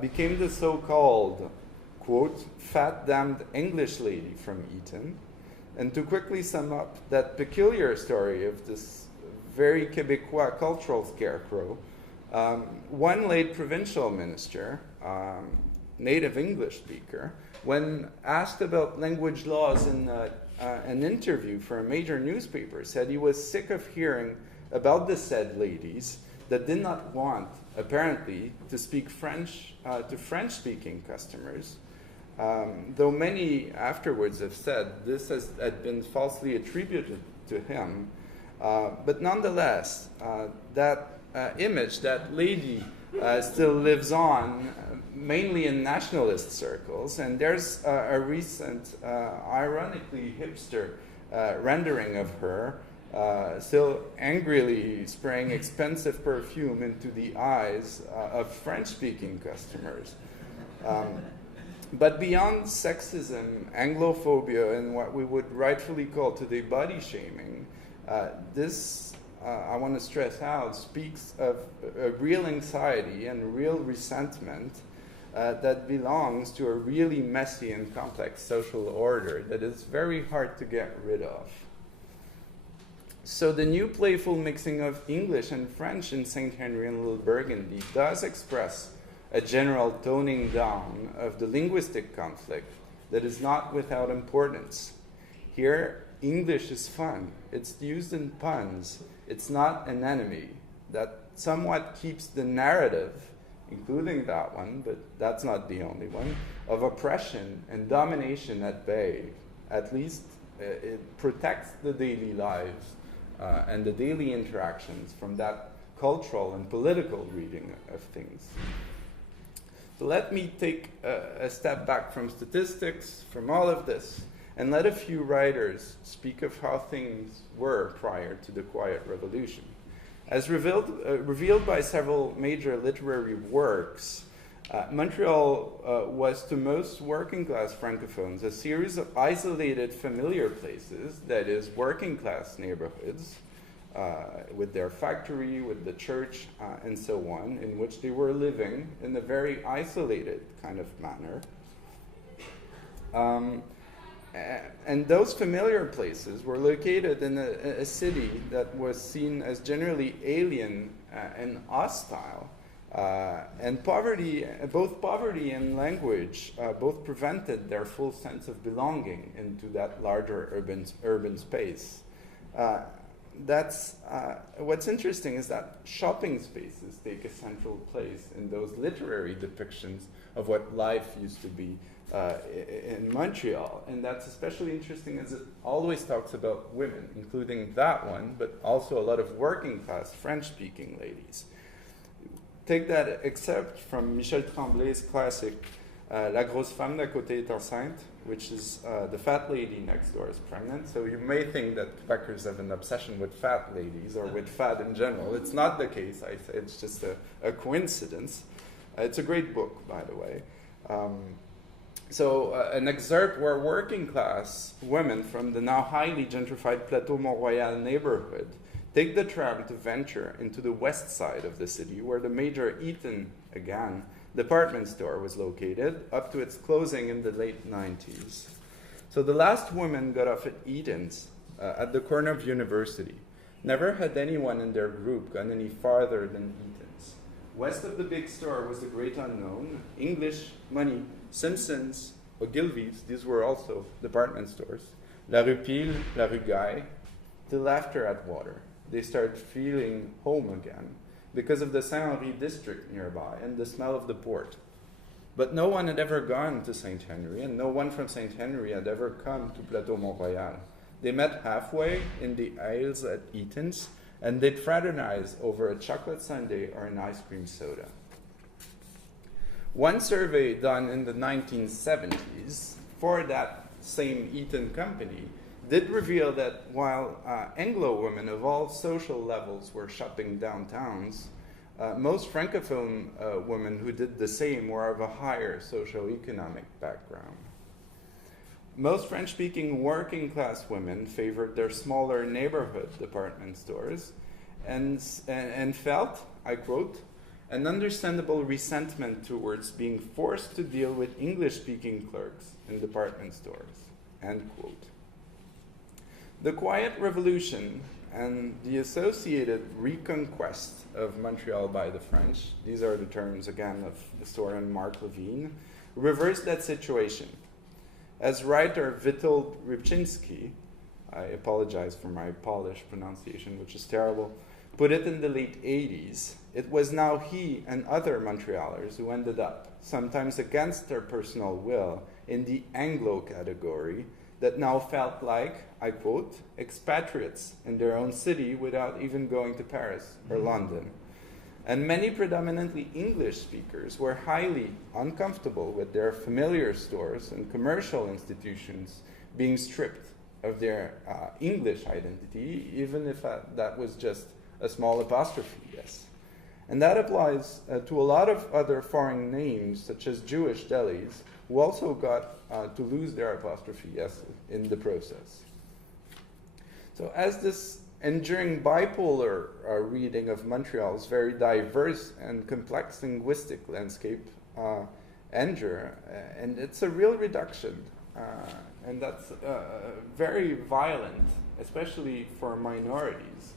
became the so-called, quote, fat damned English lady from Eton. And to quickly sum up that peculiar story of this very Quebecois cultural scarecrow, one late provincial minister, native English speaker, when asked about language laws in an interview for a major newspaper, said he was sick of hearing about the said ladies that did not want, apparently, to speak French to French-speaking customers, though many afterwards have said this had been falsely attributed to him. But nonetheless, that image, that lady, still lives on, mainly in nationalist circles, and there's a recent, ironically hipster rendering of her, still angrily spraying expensive perfume into the eyes of French-speaking customers. But beyond sexism, Anglophobia, and what we would rightfully call today body shaming, this, I want to stress out, speaks of a real anxiety and real resentment that belongs to a really messy and complex social order that is very hard to get rid of. So the new playful mixing of English and French in St. Henry and Little Burgundy does express a general toning down of the linguistic conflict that is not without importance. Here, English is fun. It's used in puns. It's not an enemy. That somewhat keeps the narrative, including that one, but that's not the only one, of oppression and domination at bay. At least it protects the daily lives and the daily interactions from that cultural and political reading of things. So let me take a step back from statistics, from all of this, and let a few writers speak of how things were prior to the Quiet Revolution. As revealed by several major literary works, Montreal was to most working class francophones a series of isolated familiar places, that is, working class neighborhoods, with their factory, with the church, and so on, in which they were living in a very isolated kind of manner. And those familiar places were located in a city that was seen as generally alien and hostile. And poverty, both poverty and language, both prevented their full sense of belonging into that larger urban space. What's interesting is that shopping spaces take a central place in those literary depictions of what life used to be in Montreal. And that's especially interesting as it always talks about women, including that one, but also a lot of working class French-speaking ladies. Take that excerpt from Michel Tremblay's classic, La grosse femme d'à côté est enceinte, which is the fat lady next door is pregnant. So you may think that Quebecers have an obsession with fat ladies or with fat in general. It's not the case. I say it's just a coincidence. It's a great book, by the way. So an excerpt where working class women from the now highly gentrified Plateau Mont-Royal neighborhood take the tram to venture into the west side of the city, where the major Eaton, again, department store was located, up to its closing in the late 90s. So the last woman got off at Eaton's, at the corner of University. Never had anyone in their group gone any farther than Eaton's. West of the big store was the great unknown, English, Money, Simpson's, Ogilvy's, these were also department stores, La Rue Pile, La Rue Guy, till after Atwater. They started feeling home again because of the Saint-Henri district nearby and the smell of the port. But no one had ever gone to St. Henry, and no one from St. Henry had ever come to Plateau Mont-Royal. They met halfway in the aisles at Eaton's, and they'd fraternize over a chocolate sundae or an ice cream soda. One survey done in the 1970s for that same Eaton company did reveal that while Anglo women of all social levels were shopping downtowns, most Francophone women who did the same were of a higher socioeconomic background. Most French-speaking working-class women favored their smaller neighborhood department stores and felt, I quote, an understandable resentment towards being forced to deal with English-speaking clerks in department stores, end quote. The Quiet Revolution and the associated reconquest of Montreal by the French, these are the terms, again, of historian Mark Levine, reversed that situation. As writer Witold Rybczynski, I apologize for my Polish pronunciation, which is terrible, put it in the late 80s, it was now he and other Montrealers who ended up, sometimes against their personal will, in the Anglo category, that now felt like, I quote, expatriates in their own city without even going to Paris or London. And many predominantly English speakers were highly uncomfortable with their familiar stores and commercial institutions being stripped of their English identity, even if that was just a small apostrophe, yes. And that applies to a lot of other foreign names, such as Jewish delis, who also got to lose their apostrophe S in the process. So as this enduring bipolar reading of Montreal's very diverse and complex linguistic landscape endure, and it's a real reduction, and that's very violent, especially for minorities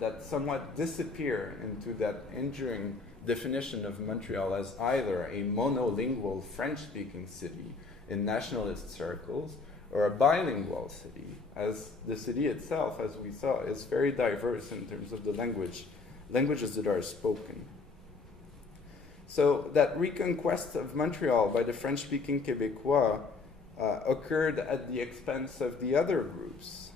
that somewhat disappear into that enduring definition of Montreal as either a monolingual French-speaking city in nationalist circles or a bilingual city, as the city itself, as we saw, is very diverse in terms of the languages that are spoken. So that reconquest of Montreal by the French-speaking Québécois occurred at the expense of the other groups.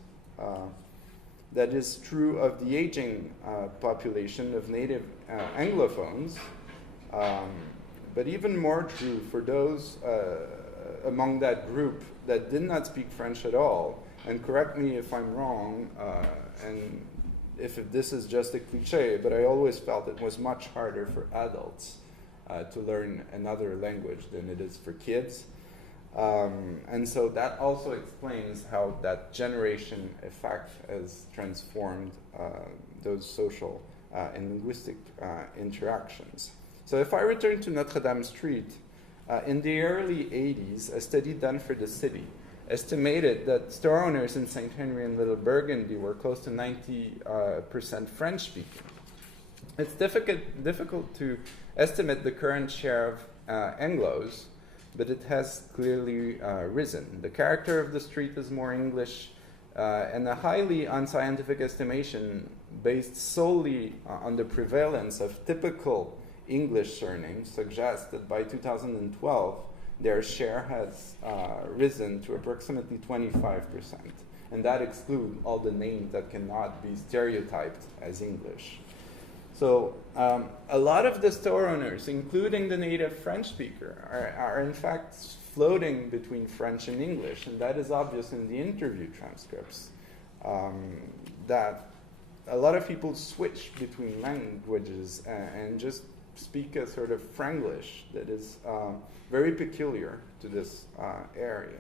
That is true of the aging population of native Anglophones, but even more true for those among that group that did not speak French at all. And correct me if I'm wrong, and if this is just a cliche, but I always felt it was much harder for adults to learn another language than it is for kids. And so that also explains how that generation effect has transformed those social and linguistic interactions. So if I return to Notre Dame Street, in the early 80s, a study done for the city estimated that store owners in St. Henry and Little Burgundy were close to 90% French-speaking. It's difficult to estimate the current share of Anglos, but it has clearly risen. The character of the street is more English, and a highly unscientific estimation based solely on the prevalence of typical English surnames suggests that by 2012, their share has risen to approximately 25%. And that excludes all the names that cannot be stereotyped as English. So a lot of the store owners, including the native French speaker, are in fact floating between French and English, and that is obvious in the interview transcripts, that a lot of people switch between languages and just speak a sort of Franglish that is very peculiar to this area.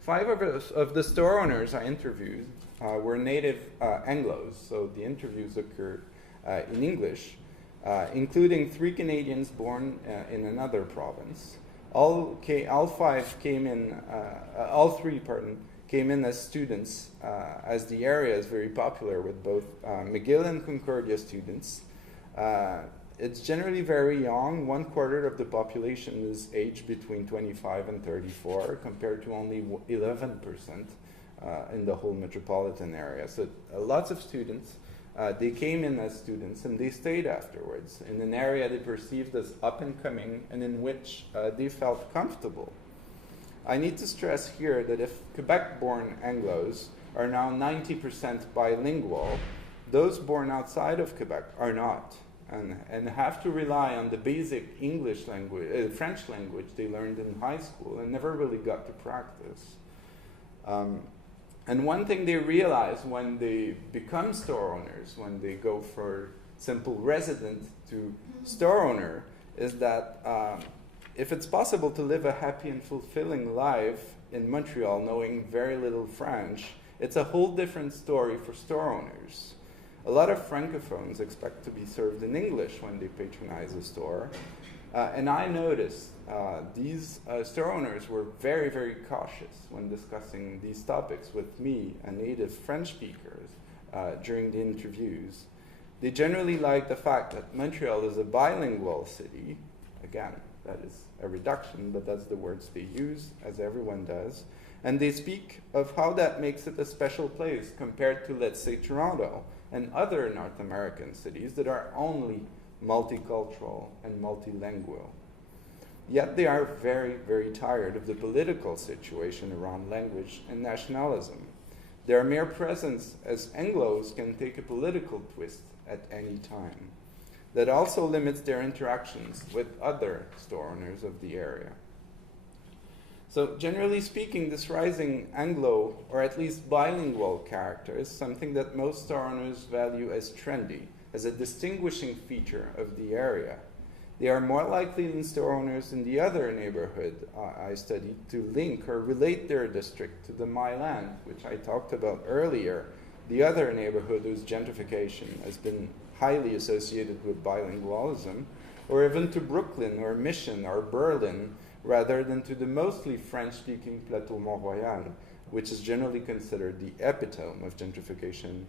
5 of the store owners I interviewed were native Anglos, so the interviews occurred in English, including 3 Canadians born in another province. All 3 came in as students, as the area is very popular with both McGill and Concordia students. It's generally very young. 1/4 of the population is aged between 25 and 34, compared to only 11% in the whole metropolitan area. So lots of students. They came in as students and they stayed afterwards in an area they perceived as up and coming and in which they felt comfortable. I need to stress here that if Quebec-born Anglos are now 90% bilingual, those born outside of Quebec are not, and have to rely on the basic English language, French language they learned in high school and never really got to practice. And one thing they realize when they become store owners, when they go for simple resident to store owner, is that if it's possible to live a happy and fulfilling life in Montreal knowing very little French, it's a whole different story for store owners. A lot of Francophones expect to be served in English when they patronize a store. And I noticed these store owners were very, very cautious when discussing these topics with me, a native French speaker, during the interviews. They generally like the fact that Montreal is a bilingual city. Again, that is a reduction, but that's the words they use, as everyone does. And they speak of how that makes it a special place compared to, let's say, Toronto and other North American cities that are only multicultural and multilingual. Yet they are very, very tired of the political situation around language and nationalism. Their mere presence as Anglos can take a political twist at any time. That also limits their interactions with other store owners of the area. So generally speaking, this rising Anglo, or at least bilingual character is something that most store owners value as trendy, as a distinguishing feature of the area. They are more likely than store owners in the other neighborhood I studied to link or relate their district to the My Land, which I talked about earlier, the other neighborhood whose gentrification has been highly associated with bilingualism, or even to Brooklyn or Mission or Berlin, rather than to the mostly French-speaking Plateau Mont-Royal, which is generally considered the epitome of gentrification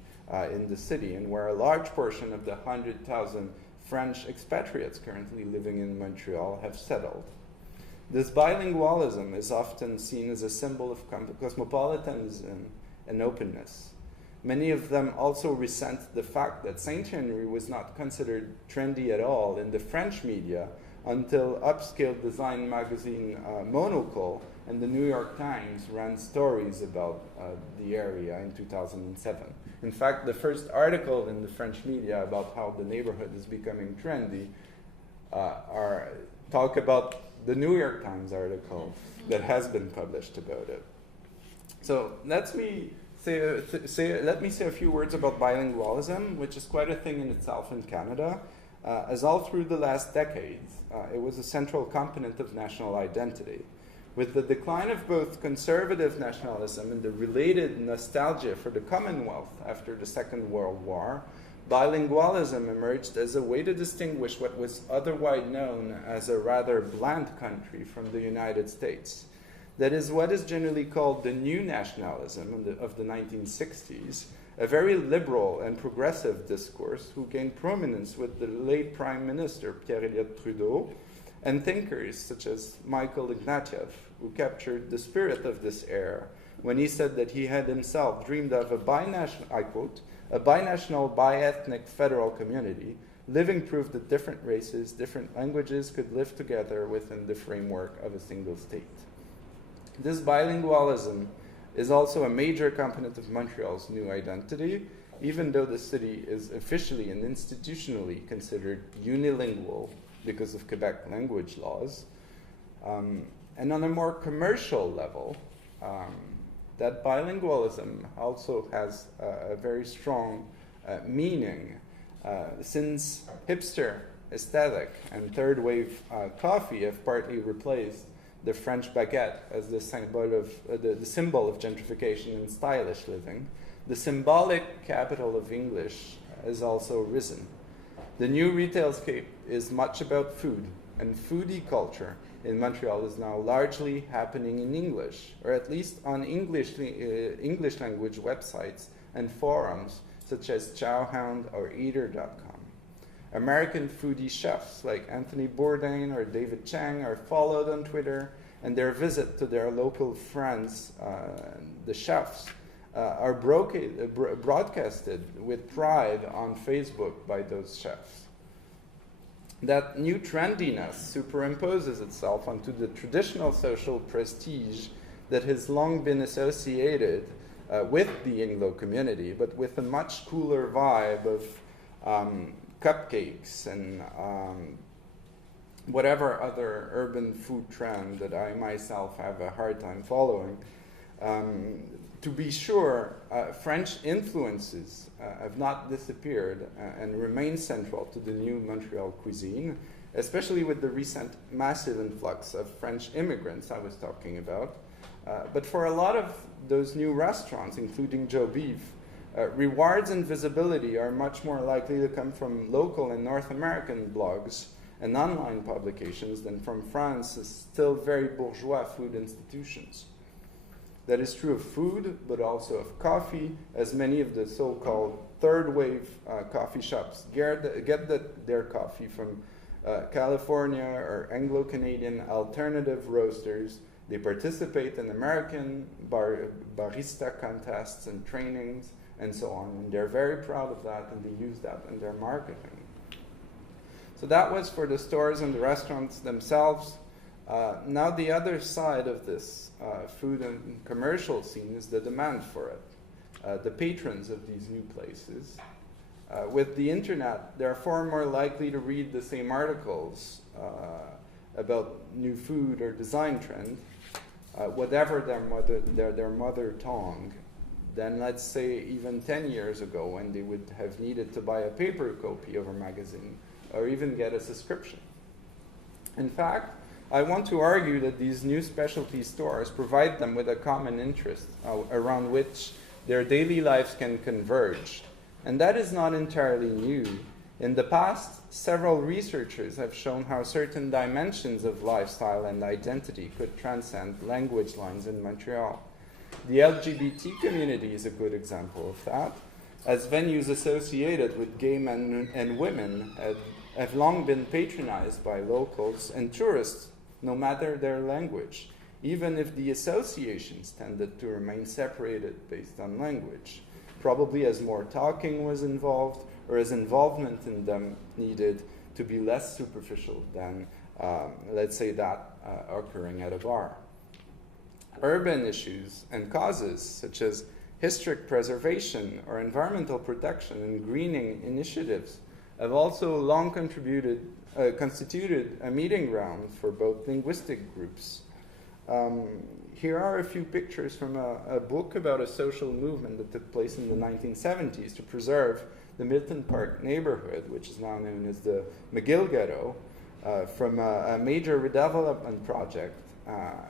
in the city, and where a large portion of the 100,000 French expatriates currently living in Montreal have settled. This bilingualism is often seen as a symbol of cosmopolitanism and openness. Many of them also resent the fact that Saint-Henri was not considered trendy at all in the French media until upscale design magazine Monocle and the New York Times ran stories about the area in 2007. In fact, the first article in the French media about how the neighborhood is becoming trendy talk about the New York Times article that has been published about it. So let me say a few words about bilingualism, which is quite a thing in itself in Canada. As all through the last decades, it was a central component of national identity. With the decline of both conservative nationalism and the related nostalgia for the Commonwealth after the Second World War, bilingualism emerged as a way to distinguish what was otherwise known as a rather bland country from the United States. That is what is generally called the new nationalism of the 1960s, a very liberal and progressive discourse who gained prominence with the late Prime Minister Pierre Elliott Trudeau, and thinkers such as Michael Ignatieff, who captured the spirit of this era when he said that he had himself dreamed of a binational, I quote, a binational, bi-ethnic federal community, living proof that different races, different languages could live together within the framework of a single state. This bilingualism is also a major component of Montreal's new identity, even though the city is officially and institutionally considered unilingual because of Quebec language laws. And on a more commercial level, that bilingualism also has a very strong meaning. Since hipster aesthetic and third wave coffee have partly replaced the French baguette as the symbol of gentrification and stylish living, the symbolic capital of English has also risen. The new retail scape is much about food, and foodie culture in Montreal is now largely happening in English, or at least on English language websites and forums such as Chowhound or Eater.com. American foodie chefs like Anthony Bourdain or David Chang are followed on Twitter, and their visit to their local friends, the chefs, are broadcasted with pride on Facebook by those chefs. That new trendiness superimposes itself onto the traditional social prestige that has long been associated with the Anglo community, but with a much cooler vibe of cupcakes and whatever other urban food trend that I myself have a hard time following. To be sure, French influences have not disappeared and remain central to the new Montreal cuisine, especially with the recent massive influx of French immigrants I was talking about. But for a lot of those new restaurants, including Joe Beef, rewards and visibility are much more likely to come from local and North American blogs and online publications than from France's still very bourgeois food institutions. That is true of food, but also of coffee, as many of the so-called third-wave coffee shops get their coffee from California or Anglo-Canadian alternative roasters. They participate in American barista contests and trainings and so on, and they're very proud of that, and they use that in their marketing. So that was for the stores and the restaurants themselves. Now the other side of this food and commercial scene is the demand for it. The patrons of these new places. With the internet, they're far more likely to read the same articles about new food or design trend, whatever their mother tongue, than let's say even 10 years ago when they would have needed to buy a paper copy of a magazine or even get a subscription. In fact, I want to argue that these new specialty stores provide them with a common interest around which their daily lives can converge. And that is not entirely new. In the past, several researchers have shown how certain dimensions of lifestyle and identity could transcend language lines in Montreal. The LGBT community is a good example of that, as venues associated with gay men and women have long been patronized by locals and tourists, no matter their language, even if the associations tended to remain separated based on language, probably as more talking was involved or as involvement in them needed to be less superficial than, let's say, that occurring at a bar. Urban issues and causes, such as historic preservation or environmental protection and greening initiatives, have also long constituted a meeting ground for both linguistic groups. Here are a few pictures from a book about a social movement that took place in the 1970s to preserve the Milton Park neighborhood, which is now known as the McGill Ghetto, from a major redevelopment project.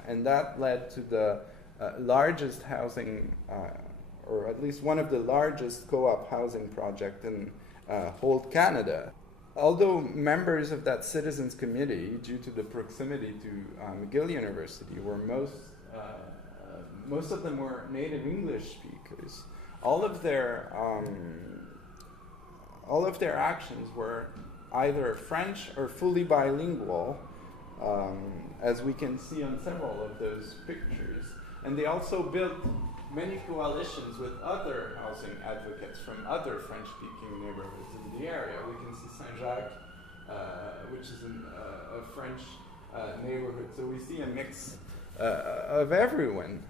And that led to the largest housing, or at least one of the largest co-op housing projects in whole Canada. Although members of that citizens committee, due to the proximity to McGill University, were most of them were native English speakers, all of their actions were either French or fully bilingual, as we can see on several of those pictures. And they also built many coalitions with other housing advocates from other French-speaking neighborhoods in the area. We can see Saint-Jacques, which is a French neighborhood. So we see a mix of everyone.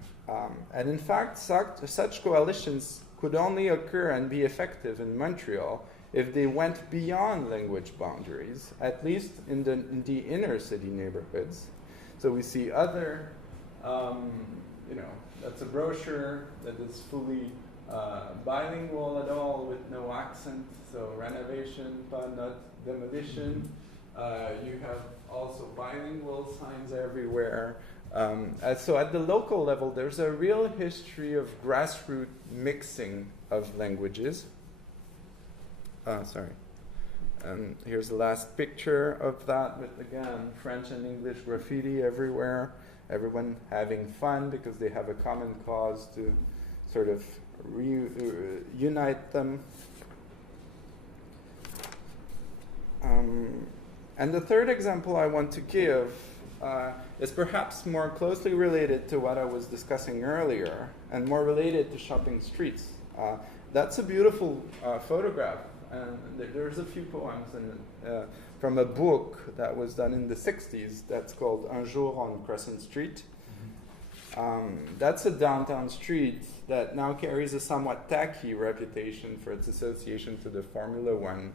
And in fact, such coalitions could only occur and be effective in Montreal if they went beyond language boundaries, at least in the inner city neighborhoods. So we see other, that's a brochure that is fully bilingual at all with no accent, so renovation, pas not demolition. You have also bilingual signs everywhere. So at the local level, there's a real history of grassroots mixing of languages. Here's the last picture of that with, again, French and English graffiti everywhere. Everyone having fun because they have a common cause to sort of unite them. And the third example I want to give is perhaps more closely related to what I was discussing earlier and more related to shopping streets. That's a beautiful photograph. And there's a few poems from a book that was done in the 60s that's called Un Jour on Crescent Street. That's a downtown street that now carries a somewhat tacky reputation for its association to the Formula One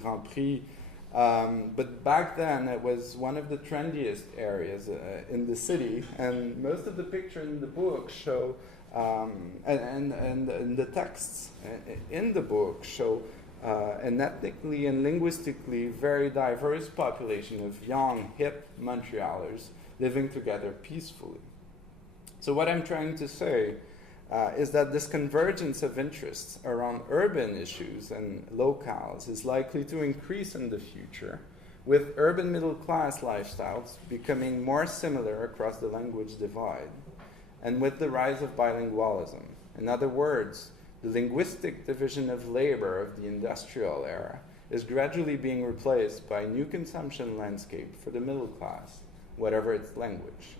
Grand Prix. But back then, it was one of the trendiest areas in the city, and most of the pictures in the book show, and the texts in the book show an ethnically and linguistically very diverse population of young, hip Montrealers living together peacefully. So what I'm trying to say is that this convergence of interests around urban issues and locales is likely to increase in the future, with urban middle-class lifestyles becoming more similar across the language divide, and with the rise of bilingualism. In other words, the linguistic division of labor of the industrial era is gradually being replaced by a new consumption landscape for the middle class, whatever its language.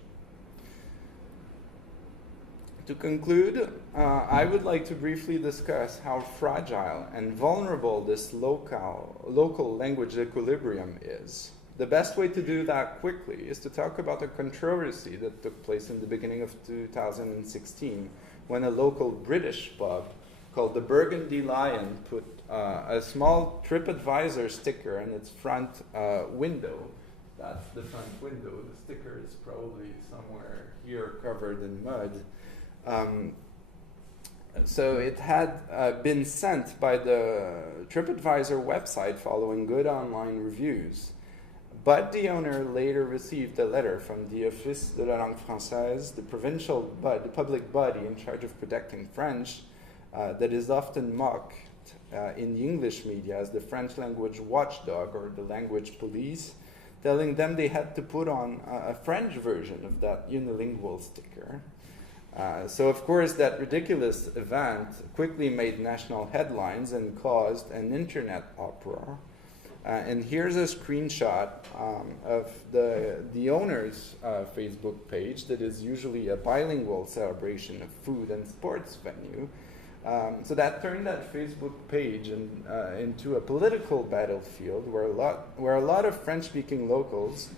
To conclude, I would like to briefly discuss how fragile and vulnerable this local language equilibrium is. The best way to do that quickly is to talk about a controversy that took place in the beginning of 2016 when a local British pub called the Burgundy Lion put a small TripAdvisor sticker in its front window. That's the front window. The sticker is probably somewhere here covered in mud. So it had been sent by the TripAdvisor website following good online reviews. But the owner later received a letter from the Office de la Langue Française, the public body in charge of protecting French, that is often mocked in the English media as the French language watchdog or the language police, telling them they had to put on a French version of that unilingual sticker. So of course that ridiculous event quickly made national headlines and caused an internet uproar. And here's a screenshot of the owner's Facebook page that is usually a bilingual celebration of food and sports venue. So that turned that Facebook page into a political battlefield where a lot of French-speaking locals,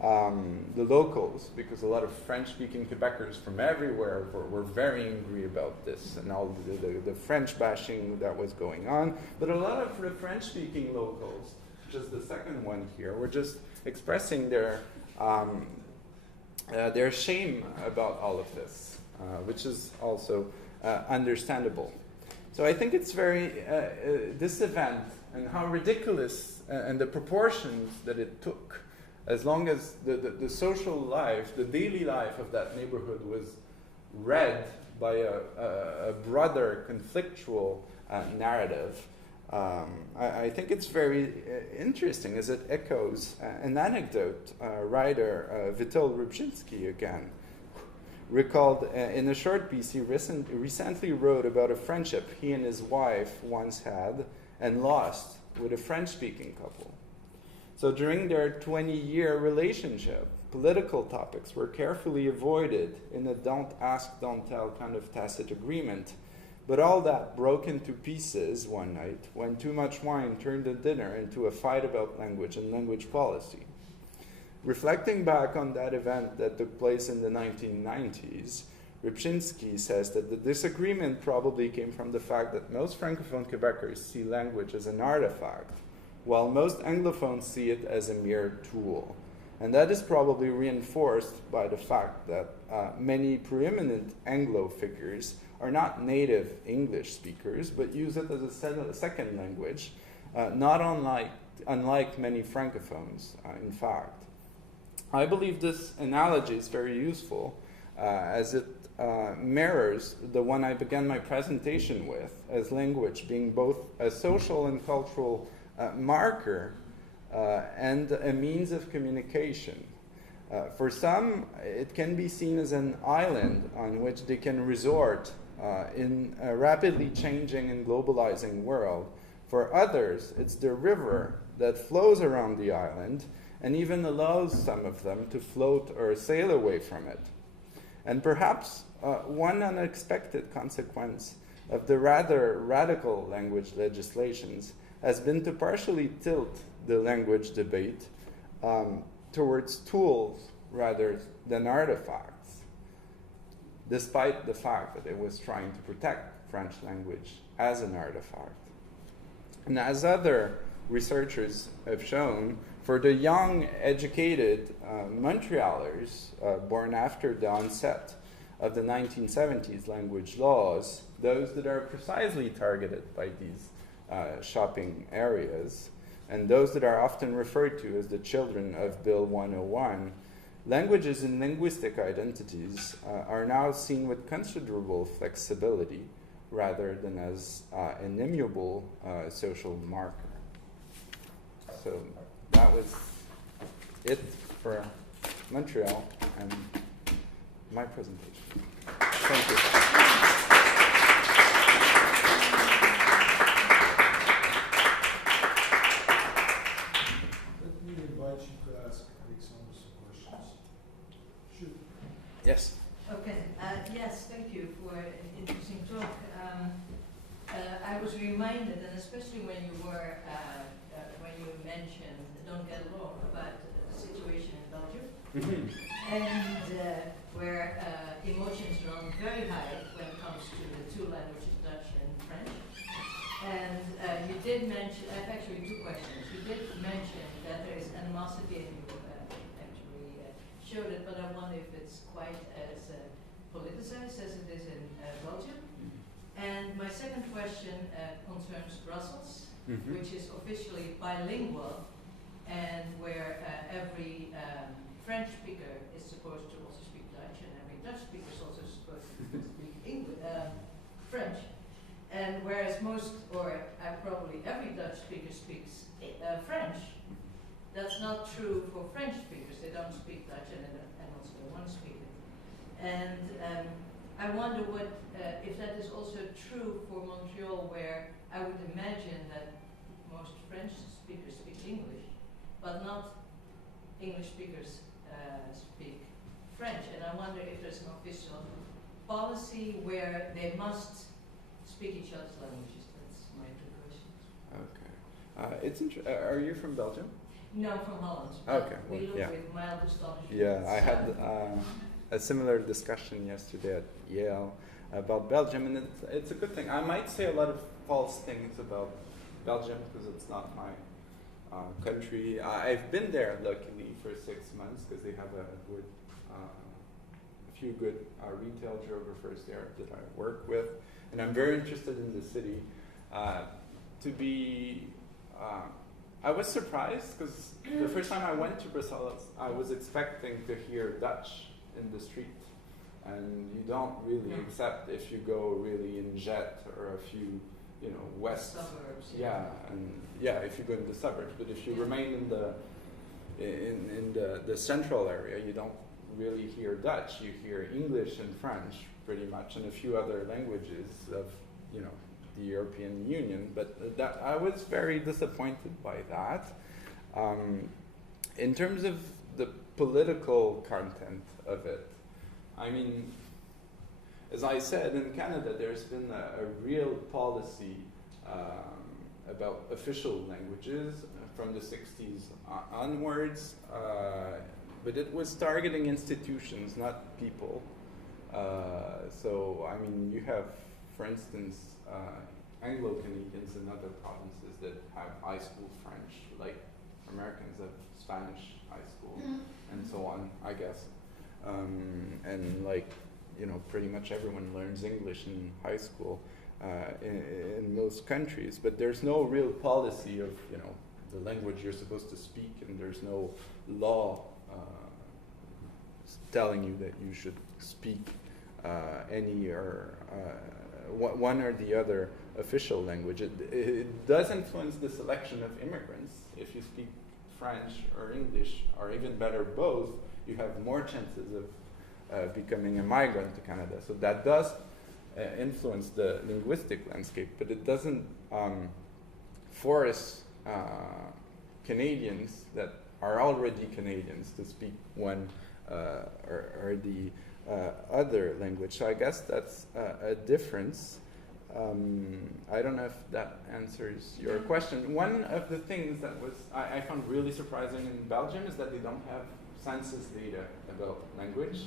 the locals, because a lot of French-speaking Quebecers from everywhere were very angry about this and all the French bashing that was going on. But a lot of the French-speaking locals, which is the second one here, were just expressing their shame about all of this, which is also understandable. So I think it's very, this event and how ridiculous and the proportions that it took, as long as the social life, the daily life of that neighborhood was read by a broader conflictual narrative, I think it's very interesting as it echoes an anecdote writer Witold Rybczynski again recalled in a short piece he recently wrote about a friendship he and his wife once had and lost with a French-speaking couple. So during their 20-year relationship, political topics were carefully avoided in a don't ask, don't tell kind of tacit agreement. But all that broke into pieces one night when too much wine turned the dinner into a fight about language and language policy. Reflecting back on that event that took place in the 1990s, Rybczynski says that the disagreement probably came from the fact that most Francophone Quebecers see language as an artifact, while most Anglophones see it as a mere tool. And that is probably reinforced by the fact that many preeminent Anglo figures are not native English speakers, but use it as a second language, not unlike many Francophones, in fact. I believe this analogy is very useful as it mirrors the one I began my presentation with, as language being both a social and cultural marker and a means of communication. For some, it can be seen as an island on which they can resort in a rapidly changing and globalizing world. For others, it's the river that flows around the island and even allows some of them to float or sail away from it. And perhaps one unexpected consequence of the rather radical language legislations has been to partially tilt the language debate towards tools rather than artifacts, despite the fact that it was trying to protect French language as an artifact. And as other researchers have shown, for the young, educated Montrealers born after the onset of the 1970s language laws, those that are precisely targeted by these shopping areas, and those that are often referred to as the children of Bill 101, languages and linguistic identities are now seen with considerable flexibility rather than as an immutable social marker. So that was it for Montreal and my presentation. Thank you. Yes. Okay. Yes, thank you for an interesting talk. I was reminded, and especially when you mentioned, don't get wrong, about the situation in Belgium, and where emotions run very high when it comes to the two languages, Dutch and French. And you did mention, I have actually two questions. You did mention that there is animosity, and you actually showed it, but I wonder if it's quite as politicized as it is in Belgium. And my second question concerns Brussels, which is officially bilingual, and where every French speaker is supposed to also speak Dutch, and every Dutch speaker is also supposed to speak English, French. And whereas whereas most, or probably every Dutch speaker speaks French. That's not true for French speakers. They don't speak Dutch and also they want to speak it. And I wonder what if that is also true for Montreal, where I would imagine that most French speakers speak English, but not English speakers speak French. And I wonder if there's an official policy where they must speak each other's languages. That's my two questions. Okay. Are you from Belgium? No, from Holland. Okay. We look yeah. with mild astonishment. Yeah, I had a similar discussion yesterday at Yale about Belgium, and it's a good thing. I might say a lot of false things about Belgium because it's not my country. I've been there luckily for 6 months because they have a few good retail geographers there that I work with, and I'm very interested in the city. I was surprised because the first time I went to Brussels, I was expecting to hear Dutch in the street, and you don't really, except if you go really in Jet or a few, west suburbs. Yeah, and if you go in the suburbs, but if you remain in the central area, you don't really hear Dutch. You hear English and French pretty much, and a few other languages of the European Union. But that I was very disappointed by that. In terms of the political content of it, I mean, as I said, in Canada, there's been a real policy about official languages from the 60s onwards, but it was targeting institutions, not people. So, I mean, you have, for instance, Anglo Canadians in other provinces that have high school French, like Americans have Spanish high school, and so on, I guess. And like, pretty much everyone learns English in high school in most countries, but there's no real policy of, the language you're supposed to speak, and there's no law telling you that you should speak any or one or the other official language. It does influence the selection of immigrants. If you speak French or English, or even better, both, you have more chances of becoming a migrant to Canada. So that does influence the linguistic landscape, but it doesn't force Canadians that are already Canadians to speak one or the other language. So I guess that's a difference. I don't know if that answers your question. One of the things that I found really surprising in Belgium is that they don't have census data about language.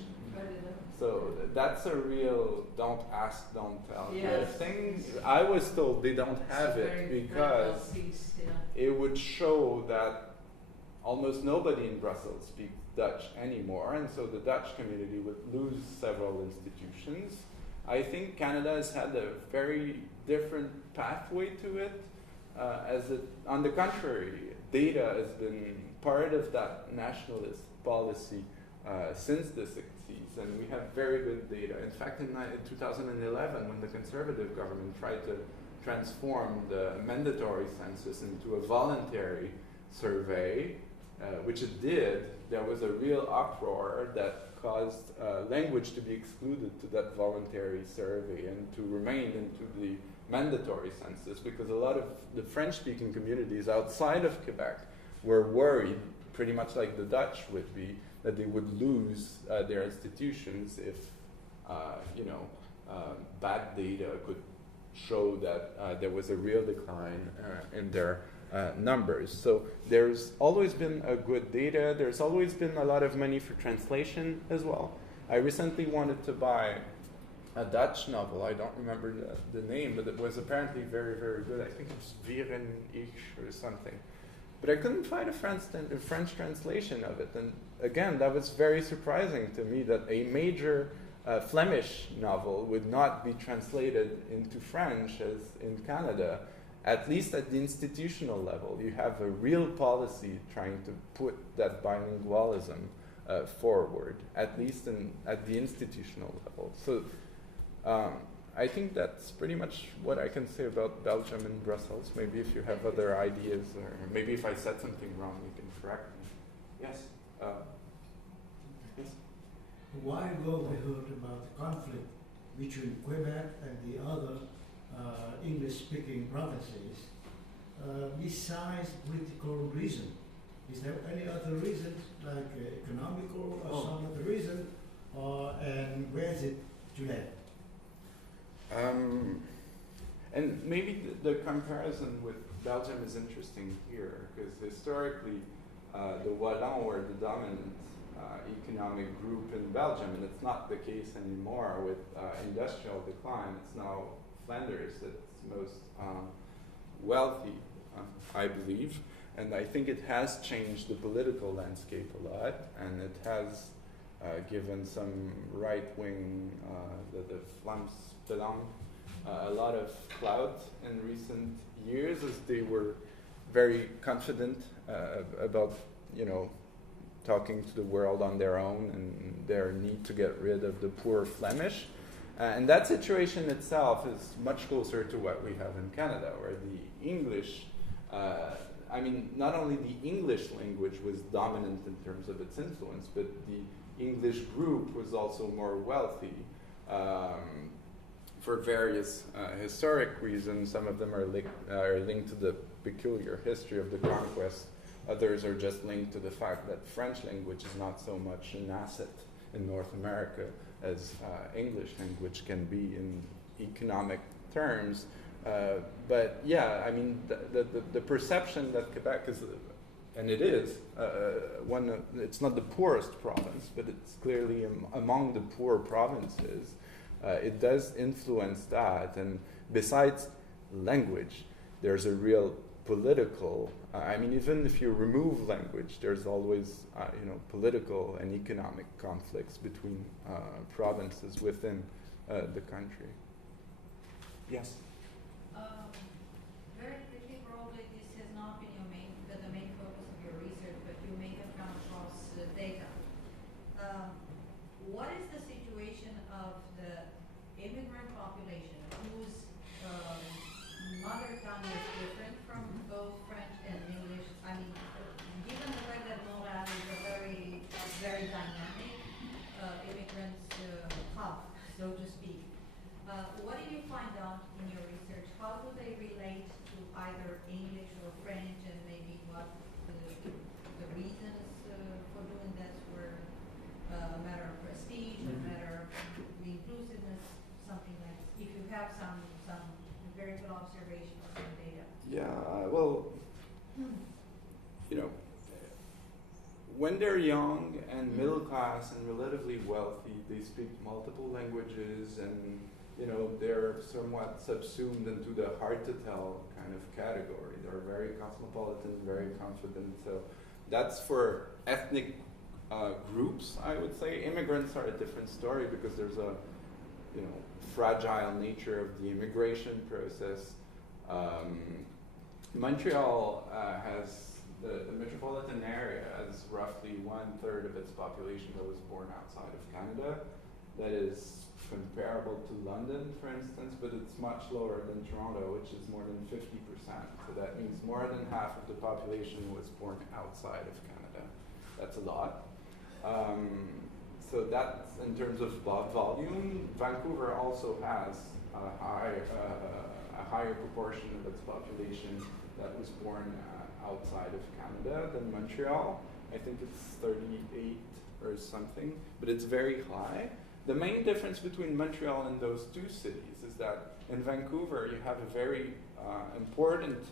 So that's a real don't ask, don't tell thing. I was told they don't have it because it would show that almost nobody in Brussels speaks Dutch anymore, and so the Dutch community would lose several institutions. I think Canada has had a very different pathway to it. On the contrary, data has been part of that nationalist policy since the 60s, and we have very good data. In fact, in 2011, when the Conservative government tried to transform the mandatory census into a voluntary survey, which it did, there was a real uproar that caused language to be excluded to that voluntary survey and to remain into the mandatory census, because a lot of the French-speaking communities outside of Quebec were worried, pretty much like the Dutch would be, that they would lose their institutions if, bad data could show that there was a real decline in their numbers. So there's always been a good data. There's always been a lot of money for translation as well. I recently wanted to buy a Dutch novel. I don't remember the name, but it was apparently very, very good. I think it's Viren Ich or something. But I couldn't find a French translation of it. And again, that was very surprising to me that a major Flemish novel would not be translated into French as in Canada. At least at the institutional level, you have a real policy trying to put that bilingualism forward, at least at the institutional level. So I think that's pretty much what I can say about Belgium and Brussels. Maybe if you have other ideas, or maybe if I said something wrong, you can correct me. Yes? Yes? A while ago we heard about the conflict between Quebec and the other English-speaking provinces. Besides political reason, is there any other reason, like economical or some other reason, and where is it today? And maybe the comparison with Belgium is interesting here, because historically the Wallons were the dominant economic group in Belgium, and it's not the case anymore with industrial decline. It's now Flanders that's most wealthy, I believe, and I think it has changed the political landscape a lot, and it has given some right-wing, the Flams belong, a lot of clout in recent years, as they were very confident about, talking to the world on their own and their need to get rid of the poor Flemish. And that situation itself is much closer to what we have in Canada, where the English, not only the English language was dominant in terms of its influence, but the English group was also more wealthy for various historic reasons. Some of them are linked to the peculiar history of the conquest. Others are just linked to the fact that French language is not so much an asset in North America as English language can be in economic terms. But yeah, the perception that Quebec is, and it is, it's not the poorest province, but it's clearly among the poor provinces. It does influence that, and besides language, there's a real political, even if you remove language, there's always, political and economic conflicts between provinces within the country. Yes? Very quickly, probably this has not been the main focus of your research, but you may have come across data. What is the situation of the immigrant population whose mother tongue is different from both French and English? Given the fact that Montreal is a very, very dynamic immigrant hub, so to speak, what did you find out in your research? How do they relate to either English or French, and maybe what the reasons for doing this were a matter of prestige, a matter of inclusiveness, something like this? If you have some very good observation or some data. Yeah, when they're young and middle class and relatively wealthy, they speak multiple languages, and they're somewhat subsumed into the hard-to-tell kind of category. They're very cosmopolitan, very confident. So that's for ethnic groups, I would say. Immigrants are a different story because there's a fragile nature of the immigration process. Montreal has the metropolitan area has roughly 1/3 of its population that was born outside of Canada. That is comparable to London, for instance, but it's much lower than Toronto, which is more than 50%. So that means more than half of the population was born outside of Canada. That's a lot. So that's in terms of volume. Vancouver also has a higher proportion of its population that was born outside of Canada than Montreal. I think it's 38 or something, but it's very high. The main difference between Montreal and those two cities is that in Vancouver you have a very important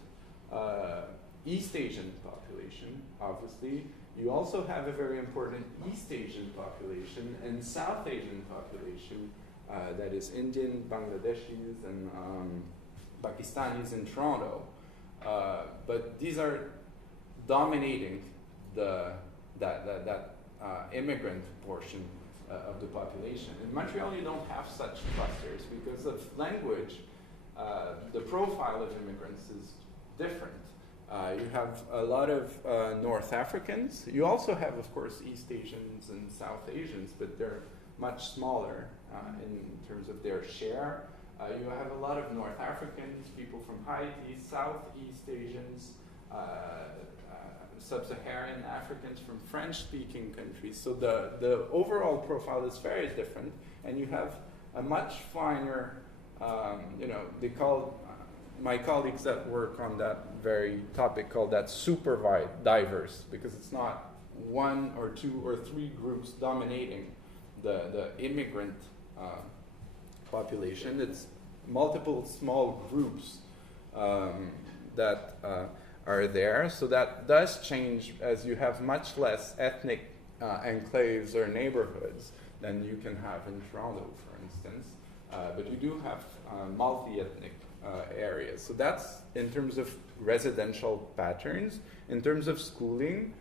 East Asian population, obviously. You also have a very important East Asian population and South Asian population, that is Indian, Bangladeshis, and Pakistanis in Toronto. But these are dominating that immigrant portion of the population. In Montreal, you don't have such clusters because of language. The profile of immigrants is different. You have a lot of North Africans. You also have, of course, East Asians and South Asians, but they're much smaller in terms of their share. You have a lot of North Africans, people from Haiti, Southeast Asians, Sub-Saharan Africans from French-speaking countries. So the overall profile is very different, and you have a much finer, they call, my colleagues that work on that very topic call that super diverse, because it's not one or two or three groups dominating the immigrant population. It's multiple small groups that are there. So that does change as you have much less ethnic enclaves or neighborhoods than you can have in Toronto, for instance. But you do have multi-ethnic areas. So that's in terms of residential patterns. In terms of schooling,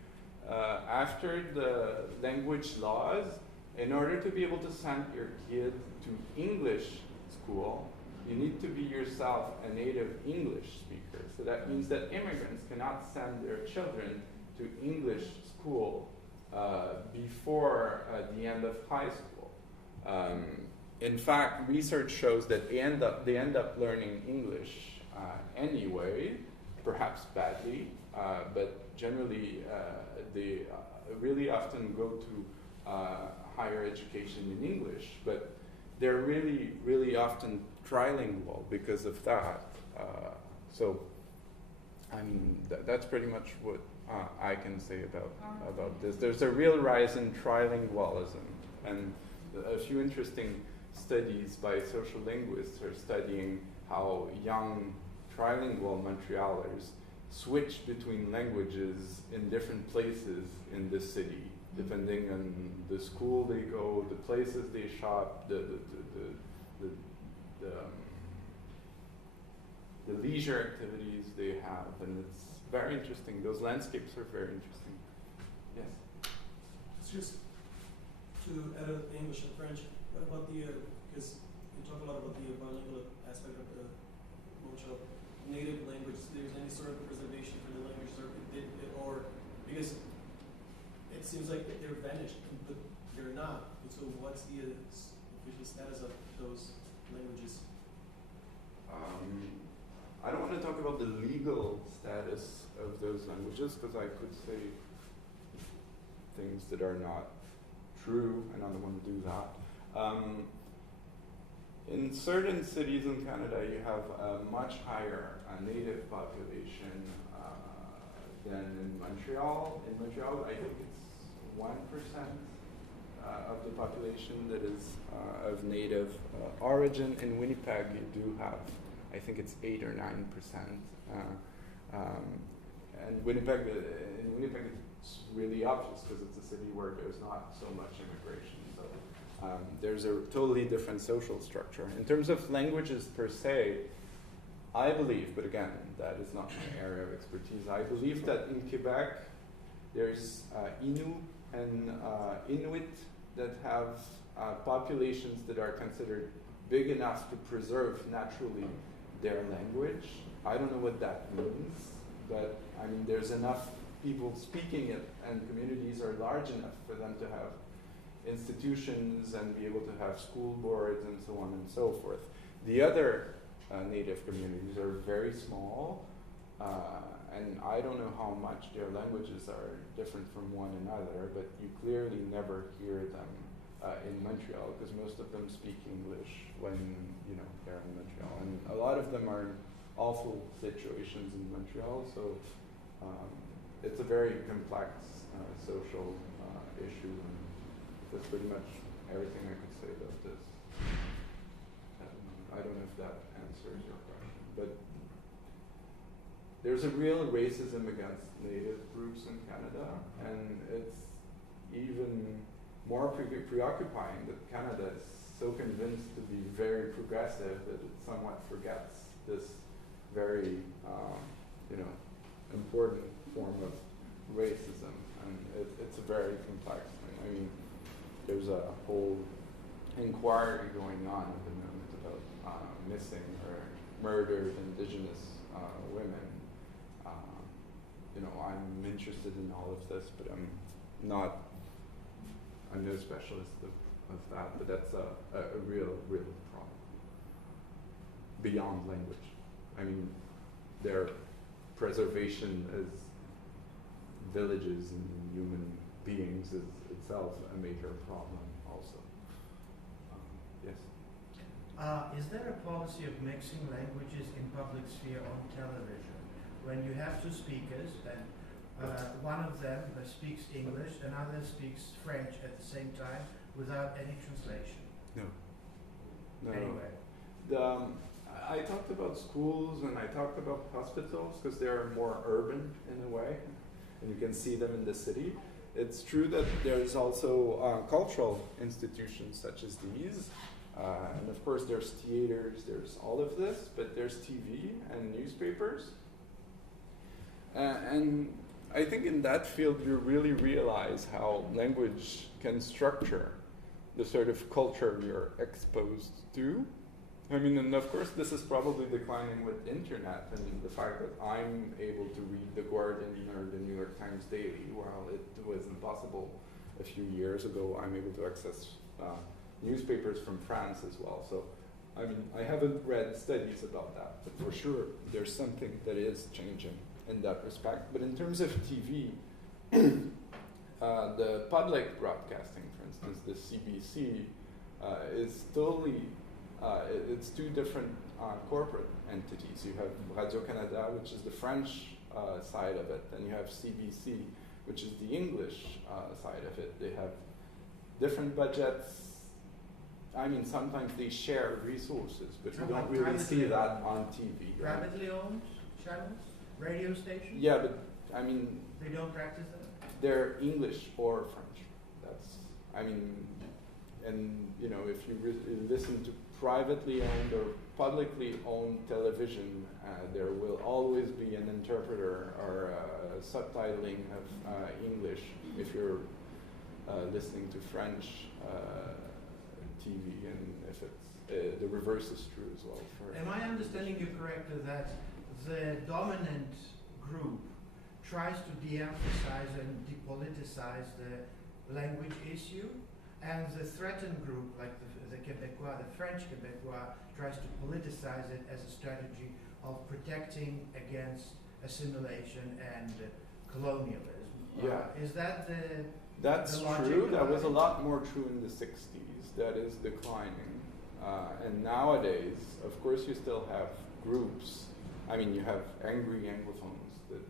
after the language laws, in order to be able to send your kid to English school, you need to be yourself a native English speaker. So that means that immigrants cannot send their children to English school before the end of high school. In fact, research shows that they end up learning English anyway, perhaps badly, but generally they really often go to higher education in English, but they're really, really often trilingual because of that. So, I mean, that's pretty much what I can say about this. There's a real rise in trilingualism, and a few interesting studies by social linguists are studying how young trilingual Montrealers switch between languages in different places in the city, depending on the school they go, the places they shop, the leisure activities they have, and it's very interesting. Those landscapes are very interesting. Yes? It's just to edit English and French. What about because you talk a lot about the bilingual aspect of the Montreal native language. There's any sort of preservation for the language, or because it seems like they're vanished, but they're not. And so what's the official status of those languages? I don't want to talk about the legal status of those languages because I could say things that are not true, and I don't want to do that. In certain cities in Canada, you have a much higher native population than in Montreal. In Montreal, I think it's 1% of the population that is of native origin. In Winnipeg, you do have, I think it's 8 or 9%. And Winnipeg, in Winnipeg, it's really obvious because it's a city where there's not so much immigration. So there's a totally different social structure. In terms of languages per se, I believe, but again, that is not my area of expertise, I believe that in Quebec, there's Innu and Inuit that have populations that are considered big enough to preserve naturally their language. I don't know what that means, but I mean, there's enough people speaking it, and communities are large enough for them to have institutions and be able to have school boards and so on and so forth. The other native communities are very small, and I don't know how much their languages are different from one another, but you clearly never hear them in Montreal because most of them speak English when they're in Montreal, and a lot of them are in awful situations in Montreal. So it's a very complex social issue, and that's pretty much everything I could say about this. I don't know if that answers your question, but there's a real racism against native groups in Canada, and it's even more preoccupying that Canada is so convinced to be very progressive that it somewhat forgets this very, important form of racism, and it's a very complex thing. I mean, there's a whole inquiry going on at the moment about missing or murdered Indigenous women. I'm interested in all of this, but I'm no specialist of that, but that's a real problem. beyond language. I mean, their preservation as villages and human beings is itself a major problem also. Yes? Is there a policy of mixing languages in public sphere on television? When you have two speakers and one of them speaks English, another speaks French at the same time without any translation? No. No. Anyway. I talked about schools and I talked about hospitals because they're more urban in a way, and you can see them in the city. It's true that there's also cultural institutions such as these, and of course there's theaters, there's all of this, but there's TV and newspapers. And I think in that field you really realize how language can structure the sort of culture you're exposed to. I mean, and of course this is probably declining with internet and the fact that I'm able to read The Guardian or the New York Times daily, while it was impossible a few years ago. I'm able to access newspapers from France as well. So, I mean, I haven't read studies about that, but for sure there's something that is changing in that respect. But in terms of TV, the public broadcasting, for instance, the CBC, is totally, it's two different corporate entities. You have Radio-Canada, which is the French side of it, and you have CBC, which is the English side of it. They have different budgets. I mean, sometimes they share resources, but you don't really see that on TV. Right? Privately owned channels? Radio stations? Yeah, but I mean, they don't practice that? They're English or French. That's, I mean, and you know, if you listen to privately owned or publicly owned television, there will always be an interpreter or subtitling of English if you're listening to French TV, and if it's the reverse is true as well. Am I understanding you correctly that the dominant group tries to de-emphasize and depoliticize the language issue, and the threatened group, like the Québécois, the French Québécois, tries to politicize it as a strategy of protecting against assimilation and colonialism? Yeah. Is that the That's the logic true. That of was a it? lot more true in the 60s. That is declining. And nowadays, of course, you still have groups. I mean, you have angry Anglophones that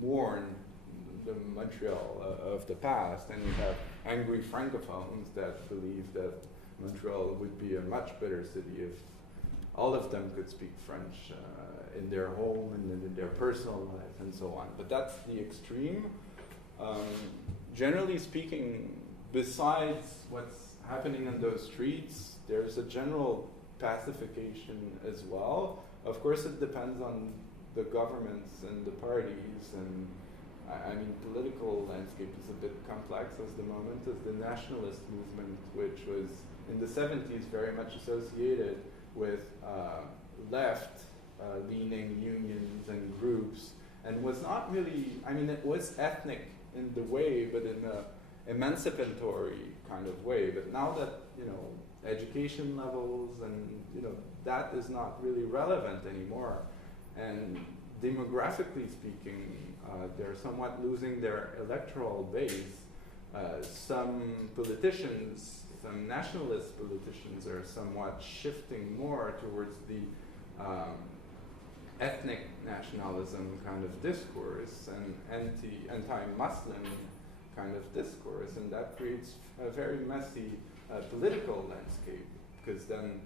mourn the Montreal of the past, and you have angry Francophones that believe that Montreal would be a much better city if all of them could speak French in their home and in their personal life and so on. But that's the extreme. Generally speaking, besides what's happening in those streets, there's a general pacification as well. Of course, it depends on the governments and the parties, and I mean, political landscape is a bit complex at the moment, as the nationalist movement, which was in the 70s very much associated with left-leaning unions and groups, and was not really, I mean, it was ethnic in the way, but in an emancipatory kind of way. But now that, you know, education levels and, you know, that is not really relevant anymore. And demographically speaking, they're somewhat losing their electoral base. Some politicians, some nationalist politicians are somewhat shifting more towards the ethnic nationalism kind of discourse and anti-Muslim kind of discourse, and that creates a very messy political landscape, because then,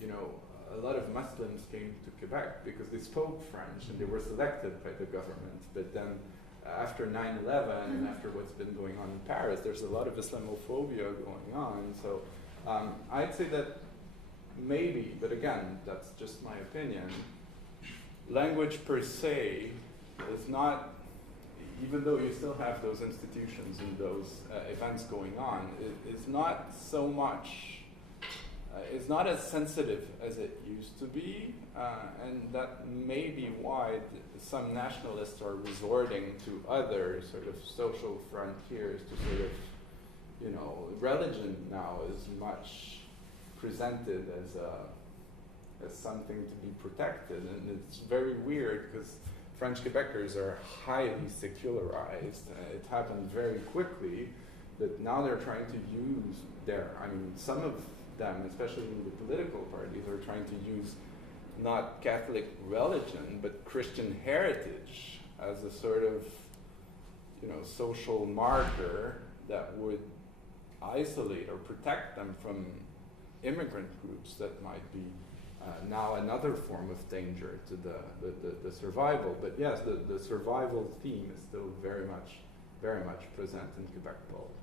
you know, a lot of Muslims came to Quebec because they spoke French and they were selected by the government. But then after 9/11 and after what's been going on in Paris, there's a lot of Islamophobia going on. So I'd say that maybe, but again, that's just my opinion, language per se is not, even though you still have those institutions and those events going on, is not so much, it's not as sensitive as it used to be, and that may be why some nationalists are resorting to other sort of social frontiers to sort of, you know, religion now is much presented as something to be protected, and it's very weird because French Quebecers are highly secularized. It happened very quickly that now they're trying to use some of them, especially in the political parties, are trying to use not Catholic religion, but Christian heritage as a sort of, social marker that would isolate or protect them from immigrant groups that might be now another form of danger to the survival. But yes, the survival theme is still very much present in Quebec politics.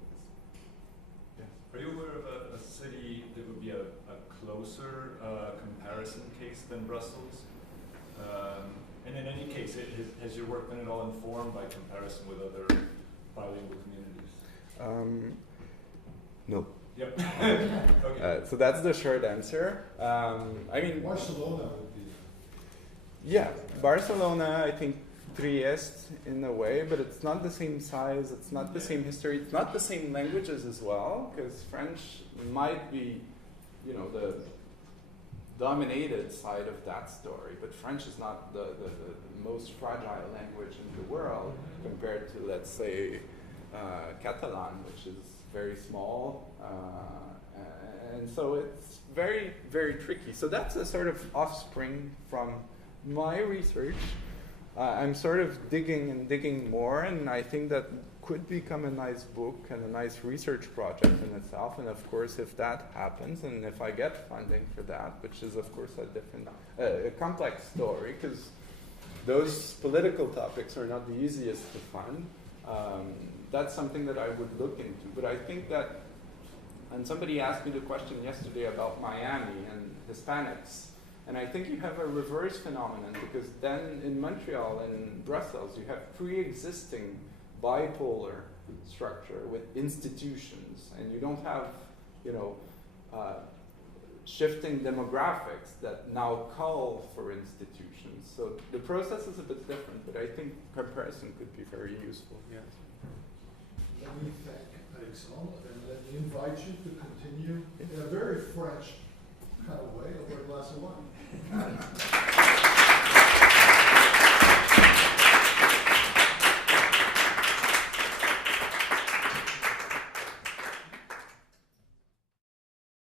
Are you aware of a city that would be a closer comparison case than Brussels? And in any case, has your work been at all informed by comparison with other bilingual communities? No. Yep. Okay. So that's the short answer. Barcelona would be. Yeah, Barcelona, I think Trieste in a way, but it's not the same size, it's not the same history, it's not the same languages as well, because French might be, the dominated side of that story, but French is not the most fragile language in the world compared to, let's say, Catalan, which is very small, and so it's very, very tricky. So that's a sort of offspring from my research. I'm sort of digging more, and I think that could become a nice book and a nice research project in itself. And of course, if that happens, and if I get funding for that, which is of course a complex story, because those political topics are not the easiest to fund. That's something that I would look into. But I think that, and somebody asked me the question yesterday about Miami and Hispanics. And I think you have a reverse phenomenon, because then in Montreal and Brussels, you have pre-existing bipolar structure with institutions, and you don't have, shifting demographics that now call for institutions. So the process is a bit different, but I think comparison could be very useful. Yes. Let me thank Alexandre, and let me invite you to continue in a very French kind of way over a glass of wine.